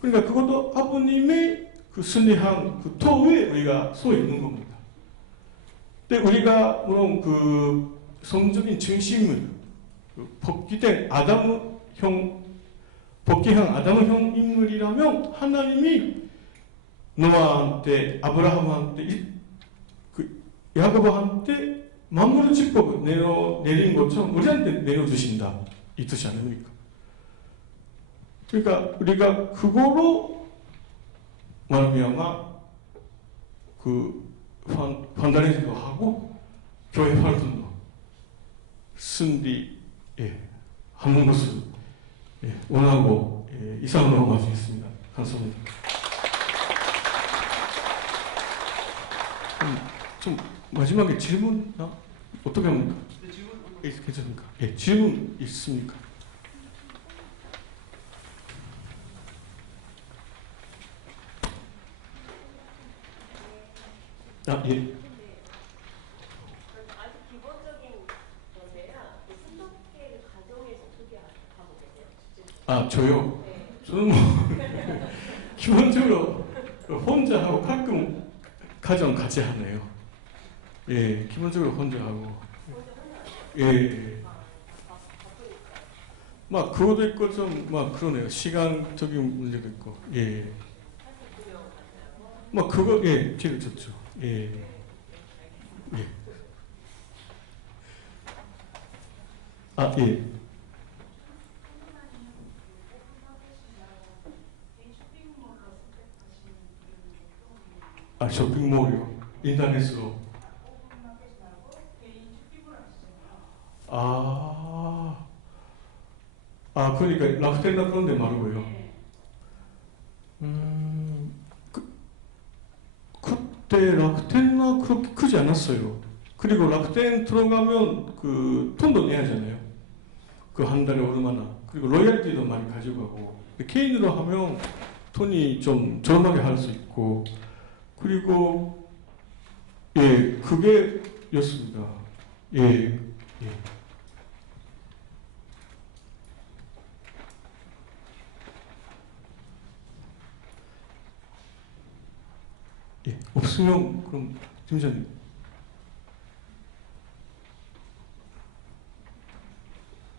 그러니까 그것도 아버님의 그 순리한 그 토에 우리가 서 있는 겁니다. 근데 우리가 물론 그 성적인 중심을 복귀된 복귀한 아담형 인물이라면 하나님이 노아한테 아브라함한테 그 야고보한테 만물의 축복을 내린 것처럼 우리한테 내려주신다 이 뜻이 아닙니까? 그러니까 우리가 그거로 말미암아 그 판단해도 하고 교회 활동도 순비 하는 것을 원하고 이상으로 마치겠습니다. 감사합니다. 좀 마지막에 질문 어떻게 합니까? 괜찮습니까? 질문 있습니까? 예. 아주 기본적인 건데요. 순덕회 가정에서 어떻게 하고 계세요? 저요? 네. 저는 기본적으로 혼자 하고 가끔 가정 같이 하네요. 기본적으로 혼자 하고. 막 그것도 있고 좀 막 그러네요. 시간적인 문제도 있고. 막 그거 제일 좋죠. 쇼핑몰이요. 인터넷으로. 그러니까 락스텐나 그런 데 말고요. 그때 락스텐나 그렇게 크지 않았어요. 그리고 락스텐 들어가면 그 돈도 내야 하잖아요. 그 한 달에 얼마나. 그리고 로열티도 많이 가져가고. 개인으로 하면 돈이 좀 저렴하게 할 수 있고. 그리고 그게 였습니다. 없으면 그럼 팀장님